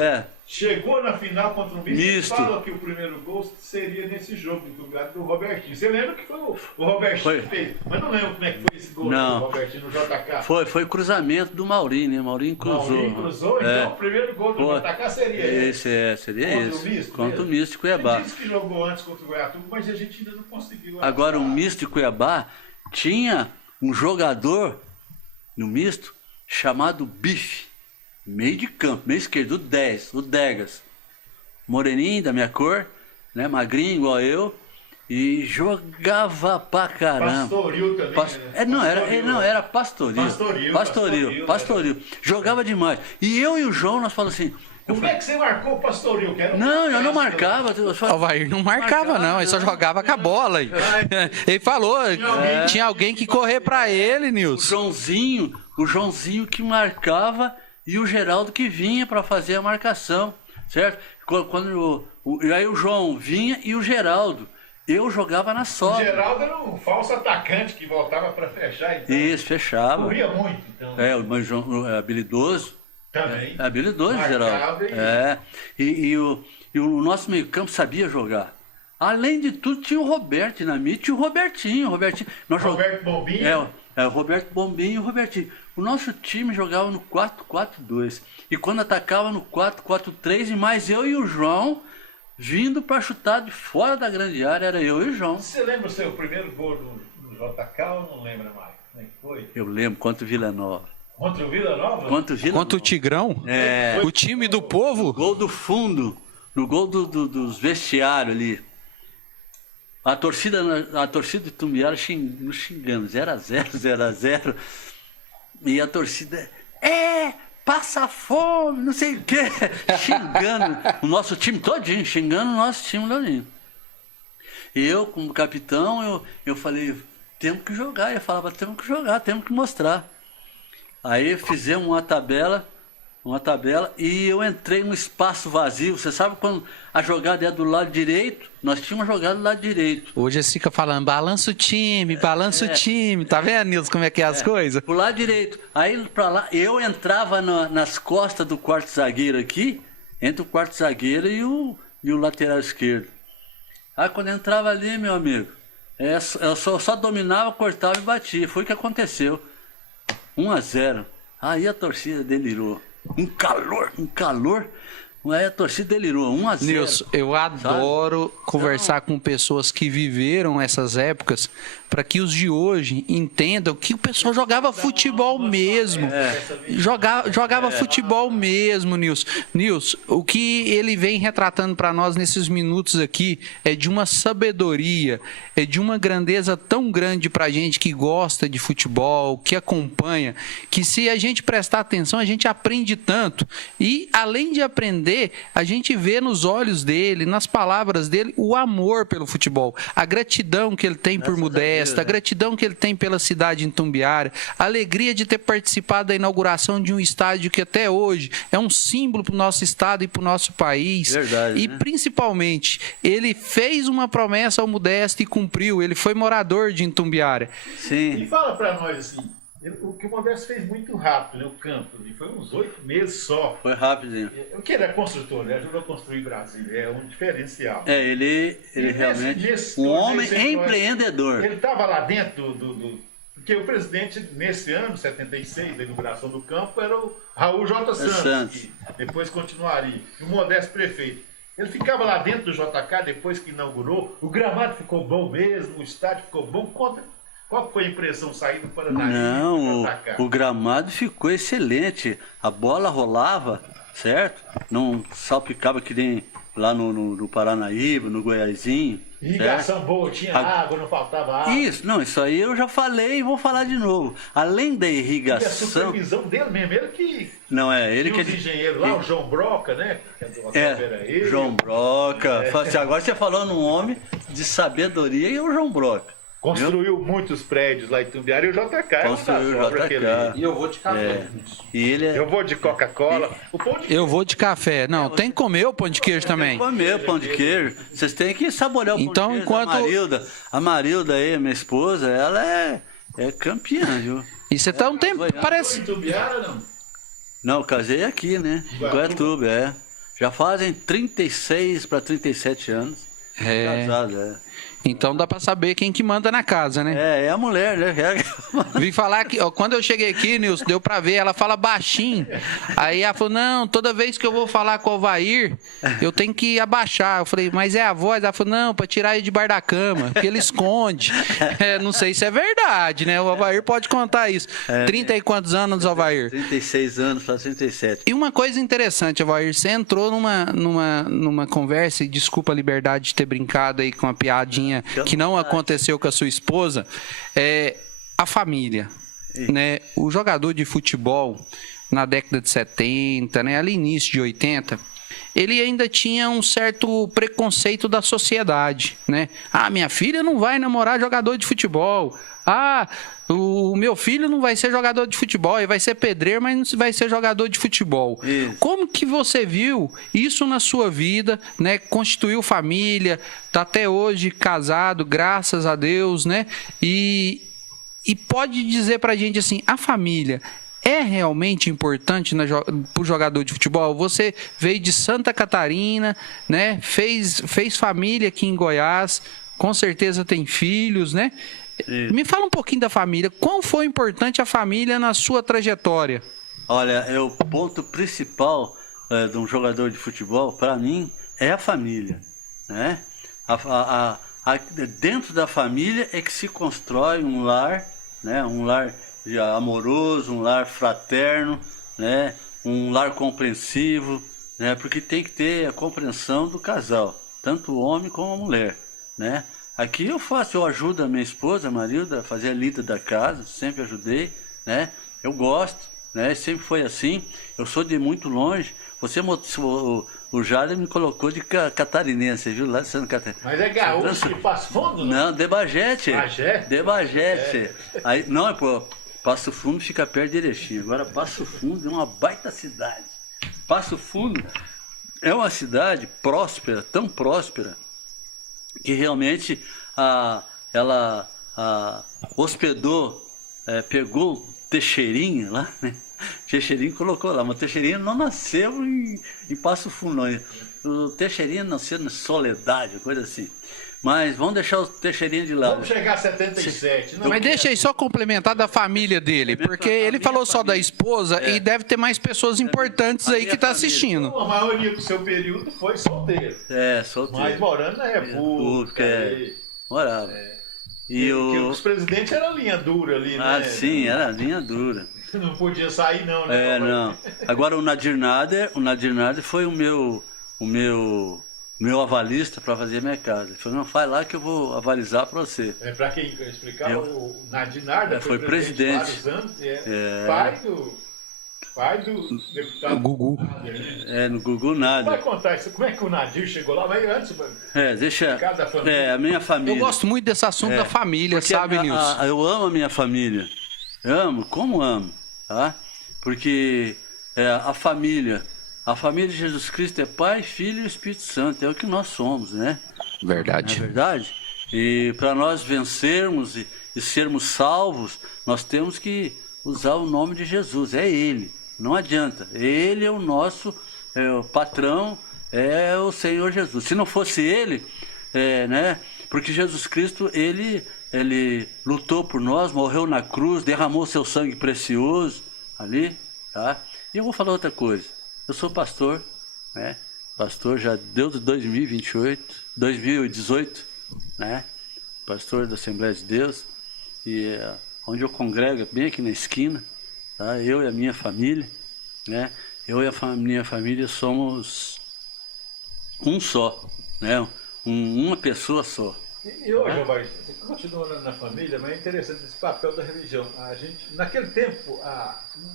Chegou na final contra o Misto. Misto. Fala que o primeiro gol seria nesse jogo do Itumbiara do Robertinho. Você lembra que foi o Robertinho que fez? Mas não lembro como é que foi esse gol Não. do Robertinho no JK. Foi cruzamento do Maurinho, né? Maurinho cruzou. Maurinho cruzou, então o primeiro gol do JK seria esse. Seria Contra esse. o Misto Contra o mesmo? Misto de Cuiabá. Ele disse que jogou antes contra o Goiatuba, mas a gente ainda não conseguiu. Agora, o achar. Misto de Cuiabá tinha um jogador no Misto chamado Bife, meio de campo, meio esquerdo, o 10, o Degas. Moreninho, da minha cor, né? Magrinho igual eu, e jogava pra caramba. Pastoril também, né? Era Pastoril. Pastoril. Jogava demais. E eu e o João, nós falamos assim... Como é que você marcou o Pastoril? Não, eu não marcava. O Alvair não marcava, não. Ele só jogava com a bola. Ele falou, tinha alguém que correr pra ele, Nilson. O Joãozinho que marcava e o Geraldo que vinha para fazer a marcação, certo? E aí o João vinha e o Geraldo. Eu jogava na O sobra. Geraldo era um falso atacante que voltava para fechar. Então, Isso, fechava. corria muito, então. O João é habilidoso. Também. É habilidoso, Marcava Geraldo. E o nosso meio-campo sabia jogar. Além de tudo, tinha o Roberto Dinamite e o Robertinho. Roberto Bombinho. O Roberto Bombinho e o Robertinho. O nosso time jogava no 4-4-2. E quando atacava no 4-4-3, e mais eu e o João vindo para chutar de fora da grande área, era eu e o João. Você lembra o seu primeiro gol no JK ou não lembra mais? Como é que foi? Eu lembro, contra o Vila Nova. Contra o Vila Nova? Contra o Tigrão? O time do povo? Gol do fundo, no gol dos vestiários ali. A torcida de Tumbiara nos xingando, 0x0, 0x0. E a torcida, passa fome, não sei o quê. Xingando o nosso time todinho, xingando o nosso time todinho. E eu, como capitão, eu falei, temos que jogar. Eu falava, temos que jogar, temos que mostrar. Aí fizemos uma tabela e eu entrei num espaço vazio. Você sabe quando a jogada é do lado direito? Nós tínhamos jogado do lado direito. Hoje eles ficam falando, balança o time. Tá vendo, Nilson, como é que é as coisas? Pro lado direito. Aí pra lá, eu entrava nas costas do quarto zagueiro aqui, entre o quarto zagueiro e o lateral esquerdo. Aí quando eu entrava ali, meu amigo, eu só dominava, cortava e batia. Foi o que aconteceu. 1x0. Aí a torcida delirou. Um calor. Aí a torcida delirou. 1x0. Nilson, eu adoro conversar com pessoas que viveram essas épocas para que os de hoje entendam que o pessoal jogava futebol mesmo. Jogava futebol mesmo, Nilson. Nilson, o que ele vem retratando para nós nesses minutos aqui é de uma sabedoria, é de uma grandeza tão grande para a gente que gosta de futebol, que acompanha, que se a gente prestar atenção, a gente aprende tanto. E além de aprender, Dedê, a gente vê nos olhos dele, nas palavras dele, o amor pelo futebol, a gratidão que ele tem por Modesta, a gratidão que ele tem pela cidade de Itumbiara, a alegria de ter participado da inauguração de um estádio que até hoje é um símbolo para o nosso estado e para o nosso país. Verdade, e né? principalmente, ele fez uma promessa ao Modesta e cumpriu, ele foi morador de Itumbiara. Sim. E fala pra nós assim, o que o Modesto fez muito rápido, né, o campo, e foi uns 8 meses só. Foi rapidinho. O que ele é construtor, ele ajudou a construir Brasília, é um diferencial. Ele E realmente, nesse um torneio homem sempre empreendedor. Ele estava lá dentro porque o presidente, nesse ano, 76, da inauguração do campo, era o Raul J. Santos, que depois continuaria, e o Modesto prefeito. Ele ficava lá dentro do JK, depois que inaugurou, o gramado ficou bom mesmo, o estádio ficou bom. Qual foi a impressão saindo para o Não, JK? o gramado ficou excelente. A bola rolava, certo? Não salpicava que nem lá no Paranaíba, no Goiazinho. Irrigação boa, tinha água, não faltava água. Isso aí eu já falei e vou falar de novo. Além da E a irrigação... supervisão dele mesmo, ele que... Não, ele Tinha que... os engenheiros lá, o João Broca, né? Que do hotel era ele. João Broca. Agora você falou num homem de sabedoria e é o João Broca. Construiu muitos prédios lá em Itumbiara e o JK. Construiu o JK. E eu vou de café. E ele é... Eu vou de Coca-Cola. O pão de Eu vou de café. Não, tem que comer o pão de queijo também. Comer pão de queijo. Vocês têm que saborear o pão Então, de queijo. enquanto- A Marilda aí, minha esposa, ela é campeã, viu? E você tá um tempo, Foi parece... em Itumbiara, não? Não, eu casei aqui, né? Em Goiatuba, Já fazem 36 para 37 anos. É, Casado, então dá pra saber quem que manda na casa, né? É a mulher, né? Vim falar que, ó, quando eu cheguei aqui, Nilson, deu pra ver, ela fala baixinho. Aí ela falou, não, toda vez que eu vou falar com o Alvair, eu tenho que abaixar. Eu falei, mas é a voz? Ela falou, não, pra tirar ele debaixo da cama, porque ele esconde. Não sei se é verdade, né? O Alvair pode contar isso. 30 e quantos anos, Alvair? 36 anos para 37. E uma coisa interessante, Alvair, você entrou numa conversa, e desculpa a liberdade de ter brincado aí com a piadinha que não aconteceu com a sua esposa, a família, né? O jogador de futebol na década de 70, né, ali início de 80, ele ainda tinha um certo preconceito da sociedade, né? Ah, minha filha não vai namorar jogador de futebol. Ah, o meu filho não vai ser jogador de futebol, ele vai ser pedreiro, mas não vai ser jogador de futebol. Isso. Como que você viu isso na sua vida, né? Constituiu família, tá até hoje casado, graças a Deus, né? E pode dizer pra gente assim, a família é realmente importante para o jogador de futebol? Você veio de Santa Catarina, né? Fez família aqui em Goiás, com certeza tem filhos, né? Isso. Me fala um pouquinho da família. Qual foi importante a família na sua trajetória? Olha, o ponto principal de um jogador de futebol, para mim, é a família, né? Dentro da família é que se constrói um lar, né? Um lar amoroso, um lar fraterno, né? Um lar compreensivo, né? Porque tem que ter a compreensão do casal, tanto o homem como a mulher, né? Aqui eu ajudo a minha esposa, a Marilda, a fazer a lida da casa, sempre ajudei, né? Eu gosto, né? Sempre foi assim. Eu sou de muito longe. O Jader me colocou de catarinense, viu? Lá de Santa Catarina. Mas é gaúcho que faz fundo, Não, de Bagete. Bagé? De Bagete. Aí, não, pô, Passo Fundo fica perto de Erechim. Agora, Passo Fundo é uma baita cidade. Passo Fundo é uma cidade próspera, tão próspera, que realmente ela hospedou, pegou Teixeirinha lá, né? Teixeirinha colocou lá, mas Teixeirinha não nasceu em Passo Fundo, não. O Teixeirinha nasceu na Soledade, coisa assim. Mas vamos deixar o Teixeirinha de lado. Vamos chegar a 77. Não, Mas deixa aí só complementar da família dele, porque ele falou só da esposa e deve ter mais pessoas importantes aí que tá assistindo. a maioria do seu período foi solteiro. Solteiro. Mas morando na República. Morava. Porque os presidentes eram linha dura ali, né? Sim, era linha dura. Não podia sair não, né? Não. Agora o Nadir Nader foi o meu avalista para fazer minha casa. Ele falou, não, vai lá que eu vou avalizar para você. Para quem explicar, o Nadir Nader foi presidente. Vários anos, pai pai do deputado Gugu. Nader, né? No Gugu Vai nada. contar isso, como é que o Nadir chegou lá? Mas antes, Deixa. Casa da família. A minha família. Eu gosto muito desse assunto da família, Porque sabe, Nilson? eu amo a minha família. Amo, como amo, tá? Porque a família de Jesus Cristo é Pai, Filho e Espírito Santo. É o que nós somos, né? Verdade. Não é verdade? E para nós vencermos e sermos salvos, nós temos que usar o nome de Jesus. É Ele. Não adianta. Ele é o nosso o patrão, é o Senhor Jesus. Se não fosse Ele, né? Porque Jesus Cristo, Ele lutou por nós, morreu na cruz, derramou seu sangue precioso ali, tá? E eu vou falar outra coisa. Eu sou pastor, né? Pastor já desde 2018, né? Pastor da Assembleia de Deus, e onde eu congrego, bem aqui na esquina, tá? Eu e a minha família, né? Eu e a minha família somos um só, né? Uma pessoa só. E hoje, Alvair, você continua na família, mas é interessante esse papel da religião. A gente, naquele tempo,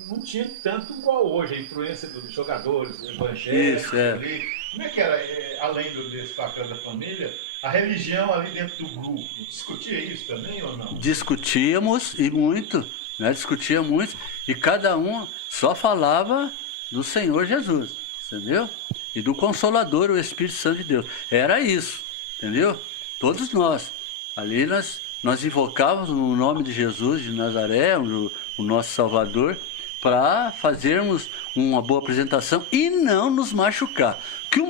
não tinha tanto igual hoje, a influência dos jogadores, evangélicos. Isso, é. Ali. Como é que era, além desse papel da família, a religião ali dentro do grupo? Discutia isso também ou não? Discutíamos e muito, né? Discutia muito, e cada um só falava do Senhor Jesus, entendeu? E do Consolador, o Espírito Santo de Deus. Era isso, entendeu? Todos nós. Ali nós invocávamos no nome de Jesus de Nazaré, o nosso Salvador, para fazermos uma boa apresentação e não nos machucar. Que o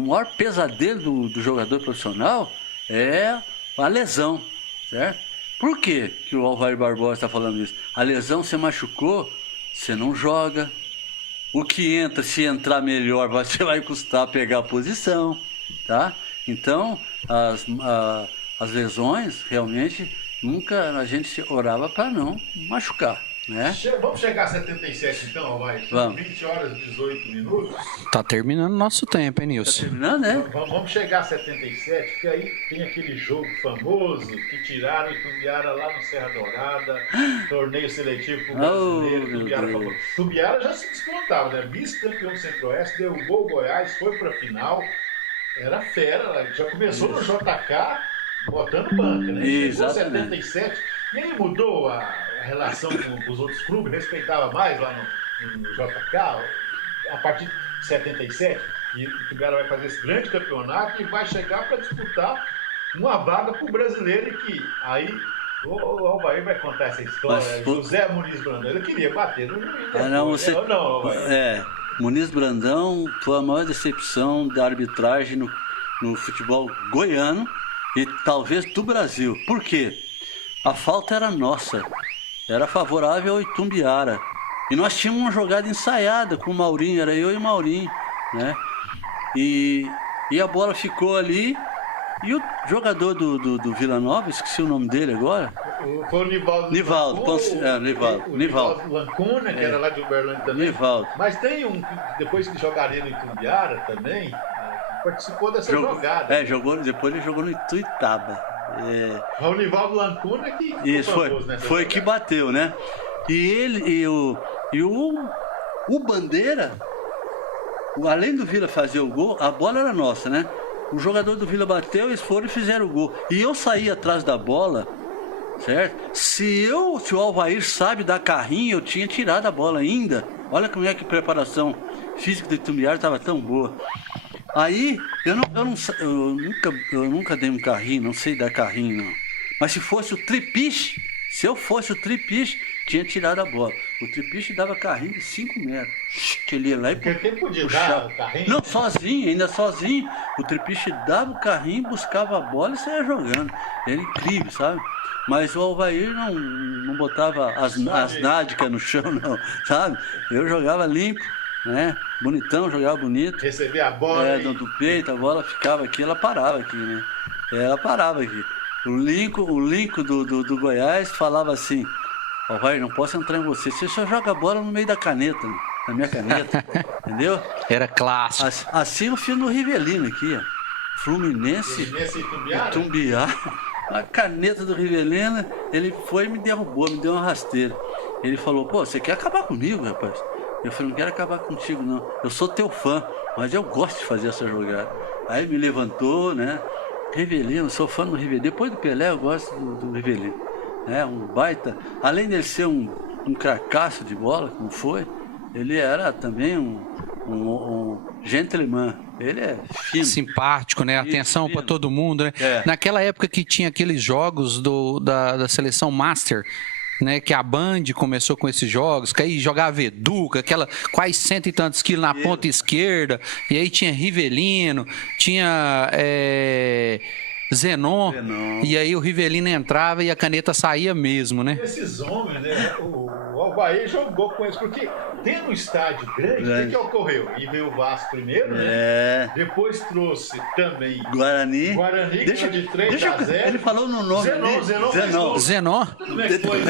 maior pesadelo do jogador profissional é a lesão, certo? Por que o Alvair Barbosa está falando isso? A lesão, você machucou, você não joga. O que entra, se entrar melhor, você vai custar pegar a posição, tá? Então, as lesões, realmente, nunca a gente orava para não machucar, né? Vamos chegar a 77 então, Alvair? Vamos. 20 horas e 18 minutos. Tá terminando o nosso tempo, hein, Tá Nilson? terminando, né? Vamos chegar a 77, porque aí tem aquele jogo famoso que tiraram e Itumbiara lá no Serra Dourada, torneio seletivo pro brasileiro, meu Itumbiara Deus. falou. Itumbiara já se descontava, né? Vice-campeão do Centro-Oeste, derrubou o Goiás, foi pra final, era fera, já começou no JK botando banca, né? Chegou a Exatamente. 77, e aí mudou a relação com os outros clubes, respeitava mais lá no JK, a partir de 77, e o Itumbiara vai fazer esse grande campeonato e vai chegar para disputar uma vaga para o brasileiro, e que aí o Alvair vai contar essa história. Mas, José Muniz Brandão, ele queria bater, não, Alvair. Muniz Brandão foi a maior decepção da arbitragem no futebol goiano e talvez do Brasil. Por quê? A falta era nossa, era favorável ao Itumbiara. E nós tínhamos uma jogada ensaiada com o Maurinho, era eu e o Maurinho, né? E a bola ficou ali, e o jogador do Vila Nova, esqueci o nome dele agora. Foi o Nivaldo. Nivaldo Lancuna, que era lá de Uberlândia também. Nivaldo. Mas tem um, depois que jogaria no Itumbiara também, que participou dessa jogada. Depois ele jogou no Ituiutaba. O Nivaldo Lancuna que ficou Isso, famoso nessa foi jogada. que bateu, né? E o Bandeira, além do Vila fazer o gol, a bola era nossa, né? O jogador do Vila bateu, eles foram e fizeram o gol. E eu saí atrás da bola, certo? Se o Alvair sabe dar carrinho, eu tinha tirado a bola ainda. Olha como é que a preparação física do Itumbiara estava tão boa. Aí, eu nunca dei um carrinho, não sei dar carrinho, não. Mas se eu fosse o Tripiche, tinha tirado a bola. O Tripiche dava carrinho de 5 metros. Ele ia lá e Porque tempo de puxava. dar carrinho? Não, ainda sozinho. O Tripiche dava o carrinho, buscava a bola e saia jogando. Era incrível, sabe? Mas o Alvair não botava as nádicas no chão, não, sabe? Eu jogava limpo, né? Bonitão, jogava bonito. Recebia a bola. Do peito, a bola ficava aqui, ela parava aqui, né? Ela parava aqui. O Lincoln do Goiás falava assim: Alvair, não posso entrar em você só joga a bola no meio da caneta, né? Na minha caneta, entendeu? Era clássico. Assim eu fiz no Rivelino aqui, ó. Fluminense Nesse Itumbiara? Itumbiara. A caneta do Rivelino ele foi e me derrubou, me deu uma rasteira. Ele falou, pô, você quer acabar comigo, rapaz? Eu falei, não quero acabar contigo, não. Eu sou teu fã, mas eu gosto de fazer essa jogada. Aí me levantou, né? Rivelino, sou fã do Rivelino. Depois do Pelé, eu gosto do Rivelino. Um baita. Além dele ser um cracaço de bola, como foi, ele era também um gentleman. Ele é fino. Simpático, né? Atenção para todo mundo, né? Naquela época que tinha aqueles jogos da seleção Master, né, que a Band começou com esses jogos, que aí jogava Educa, aquela quase 100 e tantos quilos na ponta esquerda, e aí tinha Rivelino, tinha Zenon, e aí o Rivelino entrava e a caneta saía mesmo, né? Esses homens, né? O Avaí jogou com eles, porque tendo um estádio grande, o que ocorreu? E veio o Vasco primeiro, né? Depois trouxe também Guarani que de 3-0. Ele falou no nome Zenon. Como é que foi?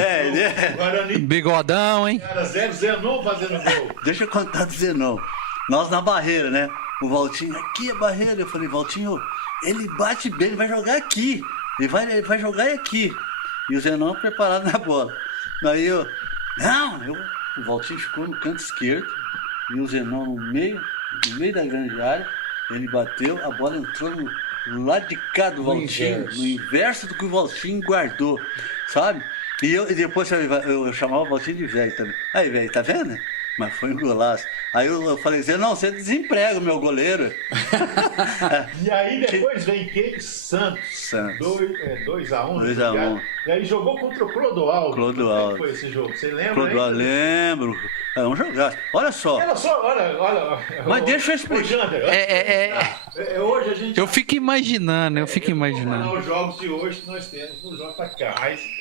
Guarani. Bigodão, hein? Era 0, Zenon fazendo gol. Deixa eu contar do Zenon. Nós na barreira, né? O Valtinho, aqui é barreira. Eu falei, Valtinho, ele bate bem, ele vai jogar aqui. Ele vai jogar aqui. E o Zenon preparado na bola. Daí o Valtinho ficou no canto esquerdo. E o Zenon no meio da grande área. Ele bateu, a bola entrou no lado de cá do Valtinho. No inverso do que o Valtinho guardou. Sabe? E depois eu chamava o Valtinho de velho também. Aí, velho, tá vendo? Mas foi um golaço. Aí eu falei assim, não, você desemprega o meu goleiro. E aí depois vem quem? Santos. 2-1. 2-1. E aí jogou contra o Clodoaldo. Como é que foi esse jogo? Você lembra? Clodoaldo, lembro. É um jogaço. Olha só. Olha. Mas deixa eu explicar. Hoje a gente... Eu fico imaginando. Os jogos de hoje que nós temos no JK.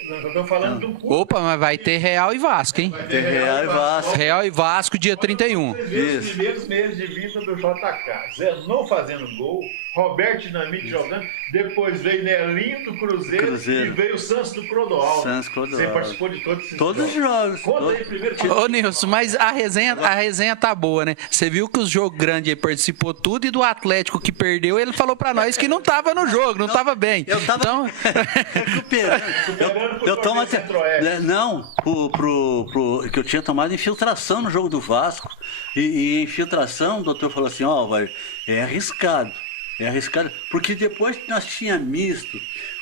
Nós estamos falando de um pouco. Opa, mas vai ter Real e Vasco, hein? Vai ter Real e Vasco. Real e Vasco, dia 31. Os primeiros meses de vida do JK. Zenon fazendo gol, Roberto Dinamite jogando, depois veio Nelinho do Cruzeiro. E veio o Santos do Clodoaldo. Você participou de todos os jogos. Conta aí primeiro. Ô Nilson, mas a resenha tá boa, né? Você viu que os jogos grandes aí participou tudo e do Atlético que perdeu, ele falou pra nós que não tava no jogo, não tava bem. Eu tava recuperando. Eu tomo até... Não, que eu tinha tomado infiltração no jogo do Vasco. E infiltração, o doutor falou assim, é arriscado, porque depois que nós tínhamos misto,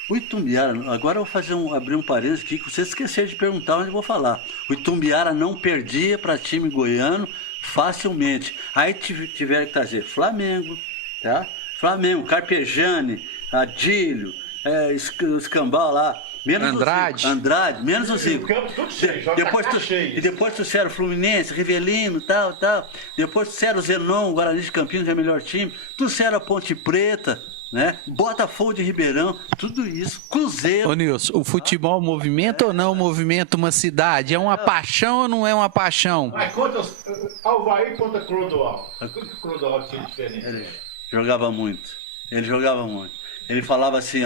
o Itumbiara, agora eu vou abrir um parênteses aqui, que você esqueceu de perguntar onde eu vou falar. O Itumbiara não perdia para time goiano facilmente. Aí tiveram que trazer Flamengo, tá? Carpejani, Adílio, Escambau lá. Andrade, menos o Zico. Depois trouxeram o Fluminense, Rivelino, tal. Depois trouxeram o Zenon, o Guarani de Campinas, que é o melhor time. Trouxeram a Ponte Preta, né? Botafogo de Ribeirão, tudo isso. Cruzeiro. Ô Nilson, o futebol movimenta ou não movimenta uma cidade? É uma paixão ou não é uma paixão? Mas conta Avaí contra Clodoaldo. O que o Clodoaldo tinha diferente? Ele jogava muito. Ele falava assim,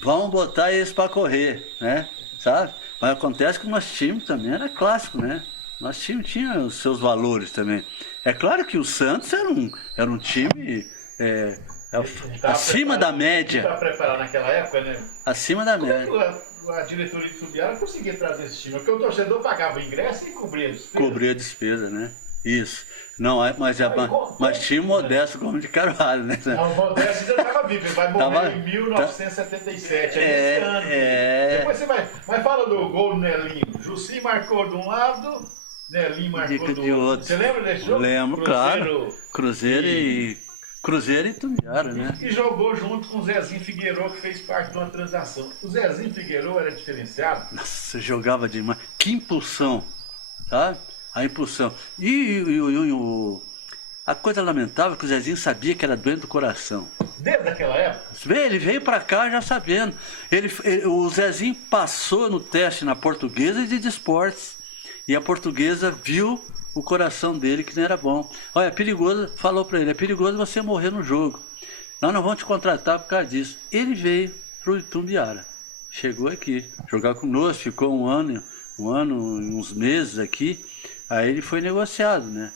vamos botar eles para correr, né? Sabe? Mas acontece que o nosso time também era clássico, né? Nosso time tinha os seus valores também. É claro que o Santos era um time acima da média. Estava preparado naquela época, né? Acima da média. A diretoria de Itumbiara conseguia trazer esse time, porque o torcedor pagava o ingresso e cobria a despesa. Cobria a despesa, né? Isso. Não, mas tinha o Modesto Gomes de Carvalho, né? Não, o Modesto ainda estava vivo, ele vai morrer em 1977, esse ano. Depois você vai. Mas fala do gol do Nelinho. Jussi marcou de um lado, Nelinho marcou do outro. Você lembra desse jogo? Lembro, claro. Cruzeiro e Itumbiara, né? E jogou junto com o Zezinho Figueiredo, que fez parte de uma transação. O Zezinho Figueiredo era diferenciado. Nossa, jogava demais. Que impulsão, sabe? A impulsão. A coisa lamentável é que o Zezinho sabia que era doente do coração. Desde aquela época? Ele veio pra cá já sabendo. O Zezinho passou no teste na Portuguesa e de esportes. E a Portuguesa viu o coração dele que não era bom. Olha, é perigoso, falou pra ele, é perigoso você morrer no jogo. Nós não vamos te contratar por causa disso. Ele veio pro Itumbiara. Chegou aqui, jogar conosco, ficou um ano, uns meses aqui. Aí ele foi negociado, né?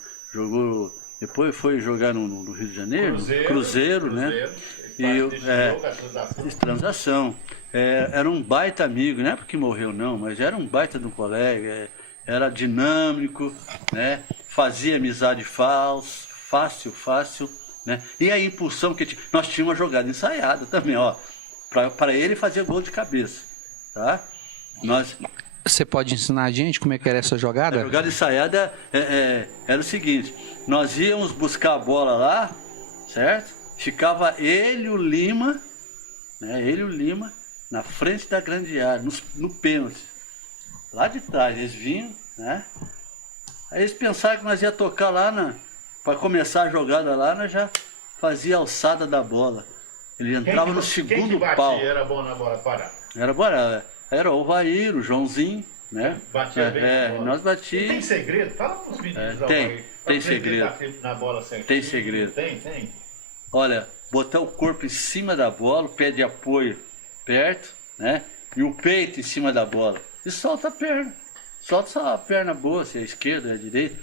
Depois foi jogar no Rio de Janeiro, Cruzeiro, né? E transação. era um baita amigo, não é porque morreu não, mas era um baita de um colega, era dinâmico, né? Fazia amizade fácil, né? E a impulsão que nós tínhamos uma jogada ensaiada também, ó, para ele fazer gol de cabeça, tá? Você pode ensinar a gente como é que era essa jogada? A jogada ensaiada era o seguinte, nós íamos buscar a bola lá, certo? Ficava ele e o Lima, né? Ele e o Lima na frente da grande área, no pênalti. Lá de trás, eles vinham, né? Aí eles pensaram que nós ia tocar lá, para começar a jogada lá, nós já fazia a alçada da bola. Ele entrava no segundo pau. Era bom na bola parada? Era o Alvair, o Joãozinho, né? Batia bem na bola. Nós batíamos. Tem segredo? Fala com os meninos. Tem segredo. Na bola certinho. Tem segredo. Tem. Olha, botar o corpo em cima da bola, o pé de apoio perto, né? E o peito em cima da bola. E solta a perna. Solta só a perna boa, se é a esquerda, se é a direita.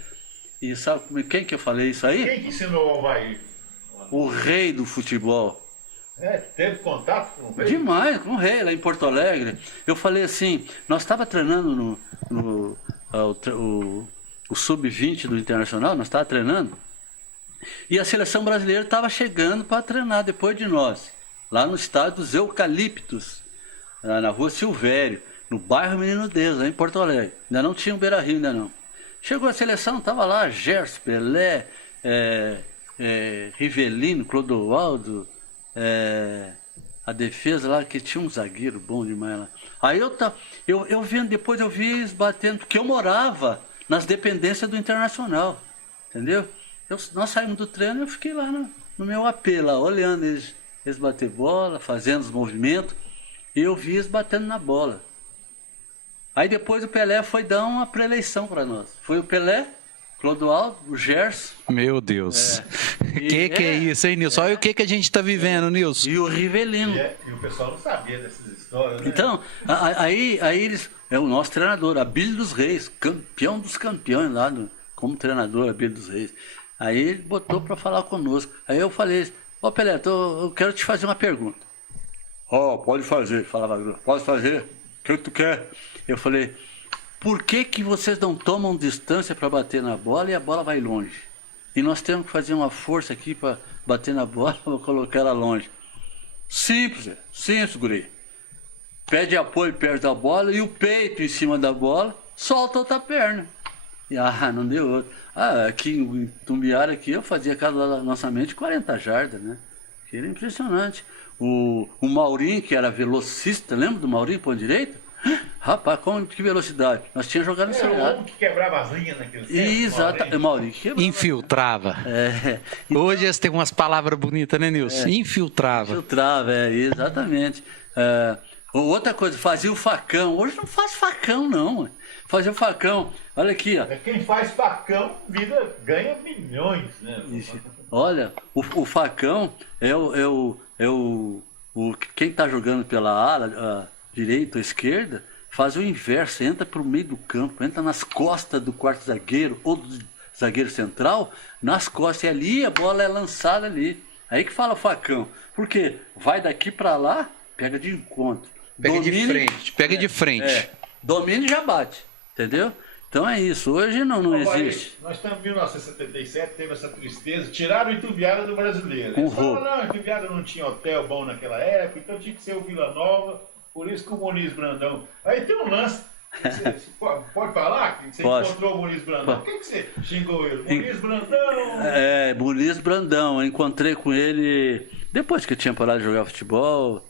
E sabe quem que eu falei isso aí? Quem que ensinou o Alvair? O rei do futebol. Teve contato com o rei? Demais, com o rei lá em Porto Alegre. Eu falei assim, nós estávamos treinando o sub-20 do Internacional, nós estávamos treinando. E a seleção brasileira estava chegando para treinar depois de nós. Lá no estádio dos Eucaliptos, na rua Silvério, no bairro Menino Deus, lá em Porto Alegre. Ainda não tinha o Beira-Rio, ainda não. Chegou a seleção, estava lá Gerson, Pelé, Rivelino, Clodoaldo, a defesa lá, que tinha um zagueiro bom demais lá. Aí eu vendo, depois eu vi eles batendo, porque eu morava nas dependências do Internacional, entendeu? Nós saímos do treino e eu fiquei lá no meu AP, lá, olhando eles bater bola, fazendo os movimentos, e eu vi eles batendo na bola. Aí depois o Pelé foi dar uma pré-eleição para nós. Foi o Pelé, Clodoaldo, o Gerson. Meu Deus. Que é isso, hein, Nilson? Olha o que a gente tá vivendo, Nilson. E o Rivelino. E o pessoal não sabia dessas histórias, né? Então, aí eles... É o nosso treinador, Abílio dos Reis, campeão dos campeões lá, como treinador, Abílio dos Reis. Aí ele botou para falar conosco. Aí eu falei, ô Pelé, eu quero te fazer uma pergunta. Pode fazer, falava, pode fazer, o que tu quer? Eu falei, por que vocês não tomam distância para bater na bola e a bola vai longe? E nós temos que fazer uma força aqui para bater na bola, para colocar ela longe. Simples, guri. Pede apoio perto da bola e o peito em cima da bola, solta outra perna. E não deu outro. Aqui em Tumbiara, aqui, eu fazia cada nossa mente 40 jardas, né? Que era impressionante. O Maurinho, que era velocista, lembra do Maurinho, ponto direito? Rapaz, que velocidade. Nós tínhamos jogado ensaiado. Era o homem que quebrava as linhas naquele tempo. Exato, Maurinho que quebrava. Infiltrava. Então, hoje eles têm umas palavras bonitas, né, Nilson? Infiltrava. Infiltrava, exatamente. Outra coisa, fazia o facão. Hoje não faz facão, não. Fazia o facão. Olha aqui, ó. Quem faz facão, ganha milhões, né? Isso. Olha, o facão quem está jogando pela ala, direita ou esquerda, faz o inverso, entra para o meio do campo, entra nas costas do quarto zagueiro ou do zagueiro central, nas costas, e ali a bola é lançada ali. Aí que fala facão. Por quê? Vai daqui para lá, pega de encontro. Pega de frente. Domina e já bate, entendeu? Então é isso, hoje não existe. Nós estamos em 1977, teve essa tristeza, tiraram o Itumbiara do brasileiro. Eles Uhum. falaram, não, o Itumbiara não tinha hotel bom naquela época, então tinha que ser o Vila Nova, por isso que o Muniz Brandão... Aí tem um lance, você pode falar que você encontrou o Muniz Brandão? Por que você xingou ele? Muniz Brandão? Muniz Brandão, eu encontrei com ele depois que eu tinha parado de jogar futebol,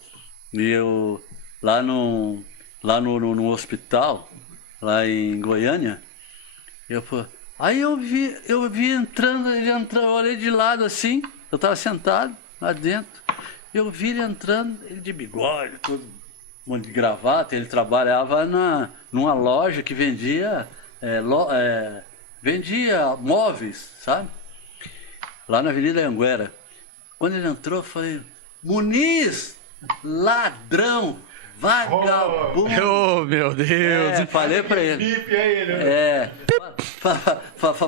e eu lá no hospital, lá em Goiânia, aí eu vi entrando, ele entrou, eu olhei de lado assim, eu estava sentado lá dentro, eu vi ele entrando, ele de bigode, todo mundo de gravata, ele trabalhava numa loja que vendia móveis, sabe? Lá na Avenida Anguera. Quando ele entrou, eu falei, Muniz, ladrão, vagabundo. Oh, meu Deus. Falei pra ele.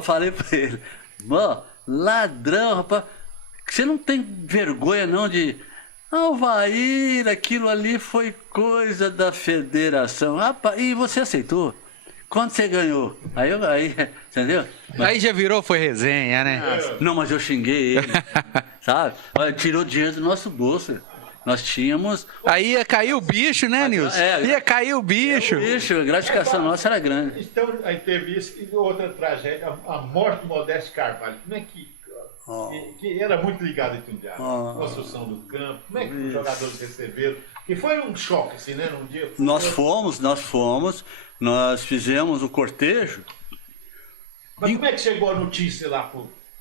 Falei pra ele. Mano, ladrão, rapaz. Você não tem vergonha não de Alvair, aquilo ali foi coisa da federação. Rapaz, e você aceitou? Quando você ganhou? Aí, entendeu? Aí já virou, foi resenha, né? Não, mas eu xinguei ele, sabe? Olha, tirou dinheiro do nosso bolso. Nós tínhamos... Aí ia cair o bicho, né, Nilson? Ia cair o bicho. A gratificação nossa era grande. Então, aí teve isso e outra tragédia, a morte do Modesto Carvalho. Como é que era muito ligado em Itumbiara, construção do campo, como é que os jogadores receberam? E foi um choque, assim, né, num dia. Nós fizemos o cortejo. Mas como é que chegou a notícia lá?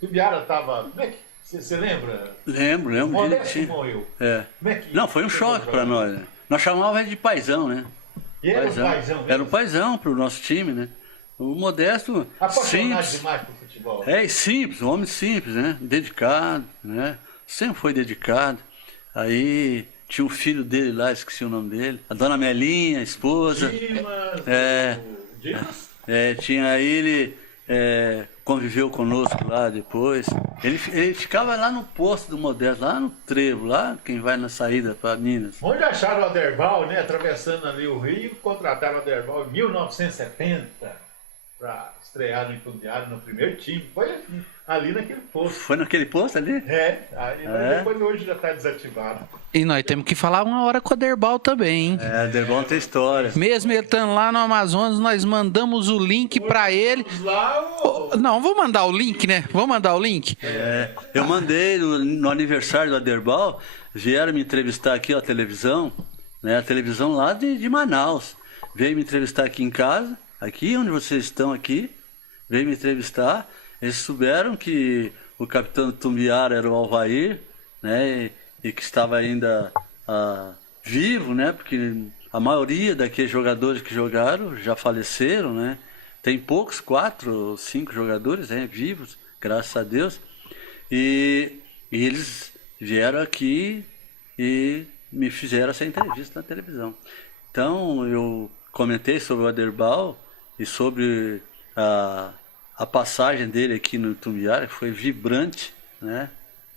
Itumbiara estava... Como é que... Você lembra? Lembro. O Modesto morreu. É. Como é que... Não, foi um choque para nós, né? Nós chamávamos ele de paizão, né? E era um paizão mesmo? Era um paizão para o nosso time, né? O Modesto, apaixonado simples. demais por futebol. Simples, um homem simples, né? Dedicado, né? Sempre foi dedicado. Aí tinha o filho dele lá, esqueci o nome dele. A dona Melinha, a esposa. Dimas? Tinha ele, conviveu conosco lá depois. Ele ficava lá no posto do Modesto, lá no Trevo, lá quem vai na saída para Minas. Onde acharam o Aderbal, né? Atravessando ali o Rio, contrataram o Aderbal em 1970 para estrear no Itumbiara, no primeiro time. Foi ali naquele posto. Foi naquele posto ali? Depois hoje já está desativado. E nós temos que falar uma hora com o Aderbal também, hein? Aderbal tem história. Mesmo ele estando lá no Amazonas, nós mandamos o link para ele. Não, vou mandar o link, né? Vamos mandar o link? Eu mandei no aniversário do Aderbal, vieram me entrevistar aqui a televisão, né? A televisão lá de Manaus. Veio me entrevistar aqui em casa, aqui onde vocês estão aqui, veio me entrevistar. Eles souberam que o capitão do Itumbiara era o Alvair, né? E que estava ainda vivo, né? Porque a maioria daqueles jogadores que jogaram já faleceram, né? Tem poucos, 4 ou 5 jogadores vivos, graças a Deus. E eles vieram aqui e me fizeram essa entrevista na televisão. Então, eu comentei sobre o Aderbal e sobre a passagem dele aqui no Itumbiara, que foi vibrante, né?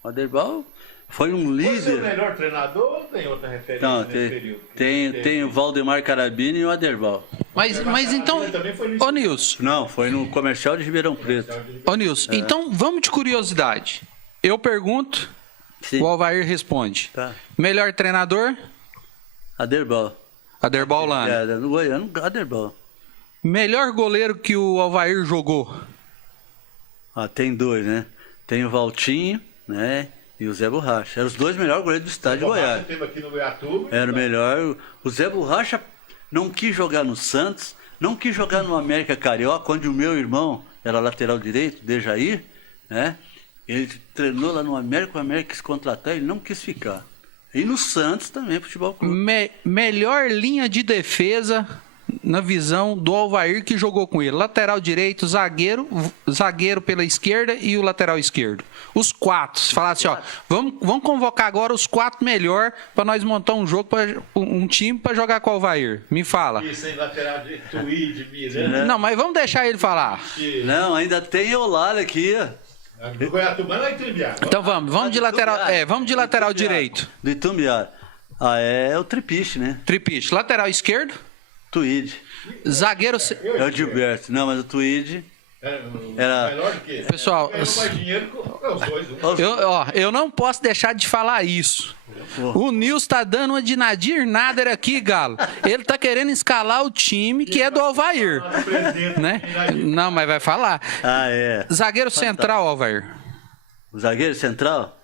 O Aderbal foi um líder. Você é o melhor treinador ou tem outra referência nesse período? Tem o Valdemar Carabini e o Aderbal. Mas então, ô Nilson. Não, foi no Comercial de Ribeirão Preto. Ô Nilson, então vamos de curiosidade. Eu pergunto, Sim. O Alvair responde. Tá. Melhor treinador? Aderbal. Aderbal Lana. No Goiânia, Aderbal. Melhor goleiro que o Alvair jogou? Tem 2, né? Tem o Valtinho, né? E o Zé Borracha. Eram os 2 melhores goleiros do estado de Goiás. Teve aqui no Goiatuba. Era o melhor. O Zé Borracha não quis jogar no Santos, não quis jogar no América Carioca, onde o meu irmão era lateral direito, Dejair, né? Ele treinou lá no América, o América quis contratar, ele não quis ficar. E no Santos também, futebol clube. Melhor linha de defesa na visão do Alvair que jogou com ele. Lateral direito, zagueiro pela esquerda e o lateral esquerdo. Os 4. Se falar assim, ó, vamos convocar agora os 4 melhor para nós montar um jogo, um time para jogar com o Alvair. Me fala. Isso, em lateral direito, Tuíde, Miranda. Não, mas vamos deixar ele falar. Não, ainda tem Eulália aqui. Do Goiatuba não é Itumbiara. Então vamos de lateral, vamos de lateral direito. Do Itumbiara. É o Tripiche, né? Tripiche. Lateral esquerdo? Tuíde. Zagueiro. É o Gilberto. Não, mas o Tuíde era melhor do que. Pessoal, ganhou mais dinheiro que os dois. Eu não posso deixar de falar isso. O Nilson tá dando uma de Nadir Nader aqui, Galo. Ele tá querendo escalar o time que é do Alvair. Né? Não, mas vai falar. Zagueiro central, Alvair. O zagueiro central?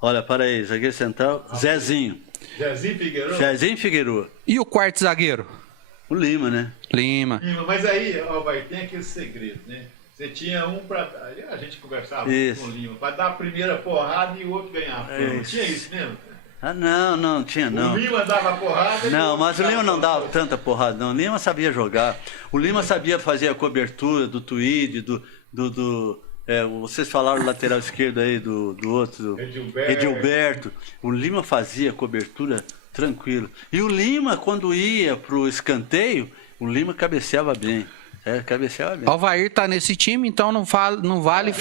Olha, para aí. Zagueiro central, Zezinho. Zezinho Figueiredo. E o quarto zagueiro? O Lima, né? Lima. Mas aí, Alvair, tem aquele segredo, né? Você tinha um para... A gente conversava com o Lima, para dar a primeira porrada e o outro ganhava. Não tinha isso mesmo? Não tinha não. O Lima dava porrada... Não, mas o Lima não dava tanta porrada não. O Lima sabia jogar. O Lima sabia fazer a cobertura do Tuíde, vocês falaram do lateral esquerdo aí, do outro, Edilberto. O Lima fazia cobertura tranquilo. E o Lima, quando ia pro escanteio, o Lima cabeceava bem. cabeceava bem. Alvair tá nesse time, então não vale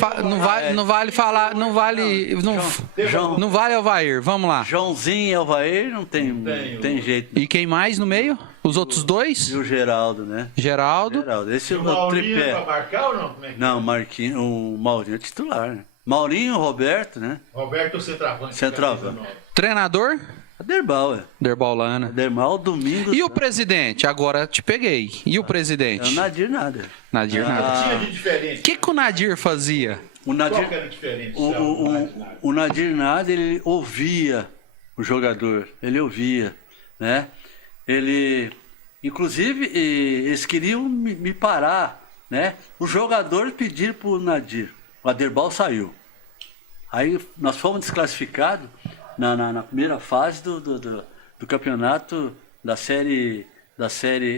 Alvair. Vamos lá. Joãozinho e Alvair não tem jeito. E quem mais no meio? Os outros dois? E o Geraldo, né? Geraldo. Esse é o o tripé. Pra marcar ou não? Como é que Não, Marquinhos, o Maurinho é titular, né? Maurinho, Roberto, né? Roberto centroavante. Treinador? Aderbal, Derbaulana. Aderbal, domingo. E o presidente? Agora te peguei. E o presidente? É o Nadir nada. Nadir nada. Tinha de diferente. O que o Nadir fazia? O Nadir, Qual que era diferente? o Nadir nada, ele ouvia o jogador. Ele ouvia, né? Ele, inclusive, eles queriam me parar, né? Os jogadores pediram para o Nadir. O Aderbal saiu. Aí nós fomos desclassificados na primeira fase do campeonato da série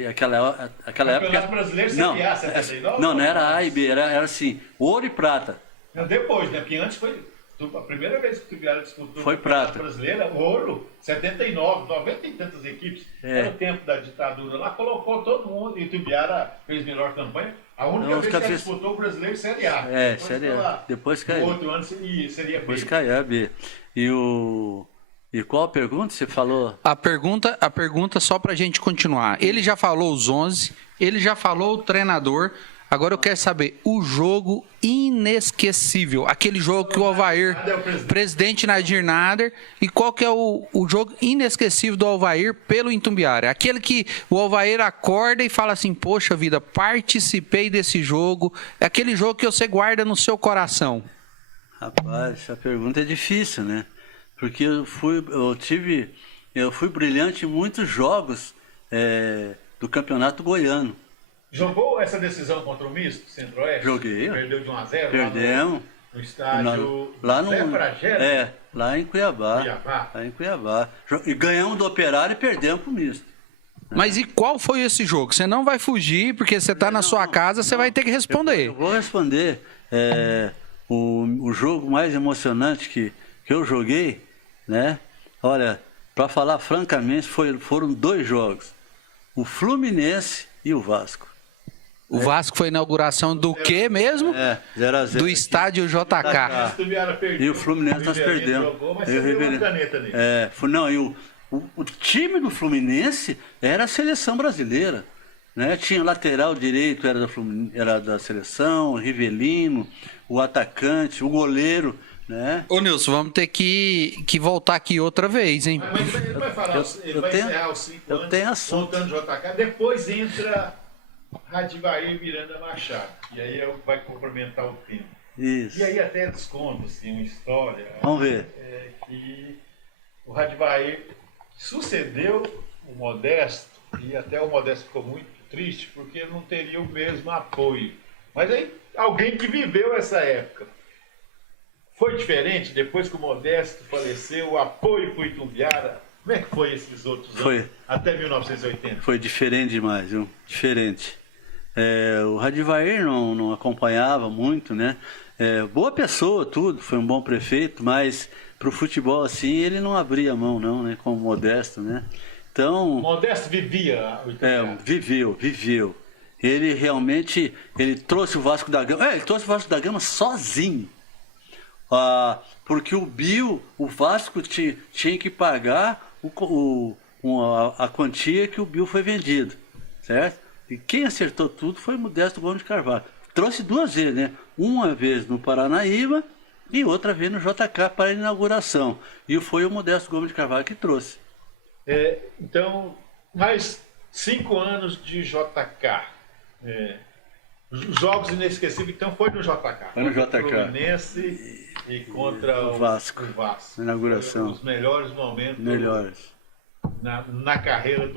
aquela época. Brasileiro Série A, 79? Não era A e B, era assim, ouro e prata. Não, depois, né? Porque antes foi a primeira vez que o Tubiara disputou Foi o campeonato prata. brasileiro, ouro, 79, 90 e tantas equipes. Era o tempo da ditadura lá, colocou todo mundo e o Tubiara fez melhor campanha. A única vez que ele disputou o brasileiro Série A. Série A. Depois caiu. No outro ano seria B. Depois caiu a B. E qual a pergunta? Você falou? A pergunta só pra gente continuar. Ele já falou os 11, ele já falou o treinador. Agora eu quero saber o jogo inesquecível. Aquele jogo que o Alvair, presidente Nadir Nader, e qual que é o jogo inesquecível do Alvair pelo Itumbiara? Aquele que o Alvair acorda e fala assim, poxa vida, participei desse jogo. É aquele jogo que você guarda no seu coração. Rapaz, essa pergunta é difícil, né? Porque eu fui brilhante em muitos jogos do Campeonato Goiano. Jogou essa decisão contra o Misto, Centro-Oeste? Joguei. Perdeu de 1-0? Perdemos. No estádio lá em Cuiabá. Lá em Cuiabá. E ganhamos do Operário e perdemos pro Misto. Mas e qual foi esse jogo? Você não vai fugir, porque você está na sua casa, você vai ter que responder. Eu vou responder. O jogo mais emocionante que eu joguei, né? Olha, para falar francamente, foram 2 jogos. O Fluminense e o Vasco. O Vasco foi a inauguração do quê mesmo? 0-0. Do estádio JK. E o Fluminense nós perdemos. O time do Fluminense era a seleção brasileira. Né? Tinha o lateral direito, era da seleção, o Rivelino, o atacante, o goleiro. Né? Ô Nilson, vamos ter que voltar aqui outra vez, hein? Mas ele vai falar, ele vai encerrar os 5 anos, tenho assunto. voltando JK, depois entra Radivair Miranda Machado, e aí vai complementar o tempo. Isso. E aí até desconto, assim, uma história. Vamos ver. Que o Radivair sucedeu o Modesto, e até o Modesto ficou muito triste, porque não teria o mesmo apoio. Mas aí, alguém que viveu essa época. Foi diferente depois que o Modesto faleceu, o apoio para o Itumbiara? Como é que foi esses outros anos? Até 1980? Foi diferente demais, viu? Diferente. O Radivair não acompanhava muito, né? Boa pessoa, tudo, foi um bom prefeito, mas para o futebol assim ele não abria a mão, não, né? Como Modesto, né? Então. Modesto vivia o Itumbiara? Viveu. Ele realmente trouxe o Vasco da Gama. Ele trouxe o Vasco da Gama sozinho. Porque o Vasco tinha que pagar a quantia que o Bill foi vendido, certo? E quem acertou tudo foi o Modesto Gomes de Carvalho. Trouxe 2 vezes, né? Uma vez no Paranaíba e outra vez no JK para a inauguração. E foi o Modesto Gomes de Carvalho que trouxe. Então, mais 5 anos de JK. Jogos inesquecíveis, então foi no JK. Foi no JK. Fluminense e contra o Vasco. Na inauguração. Os melhores momentos na carreira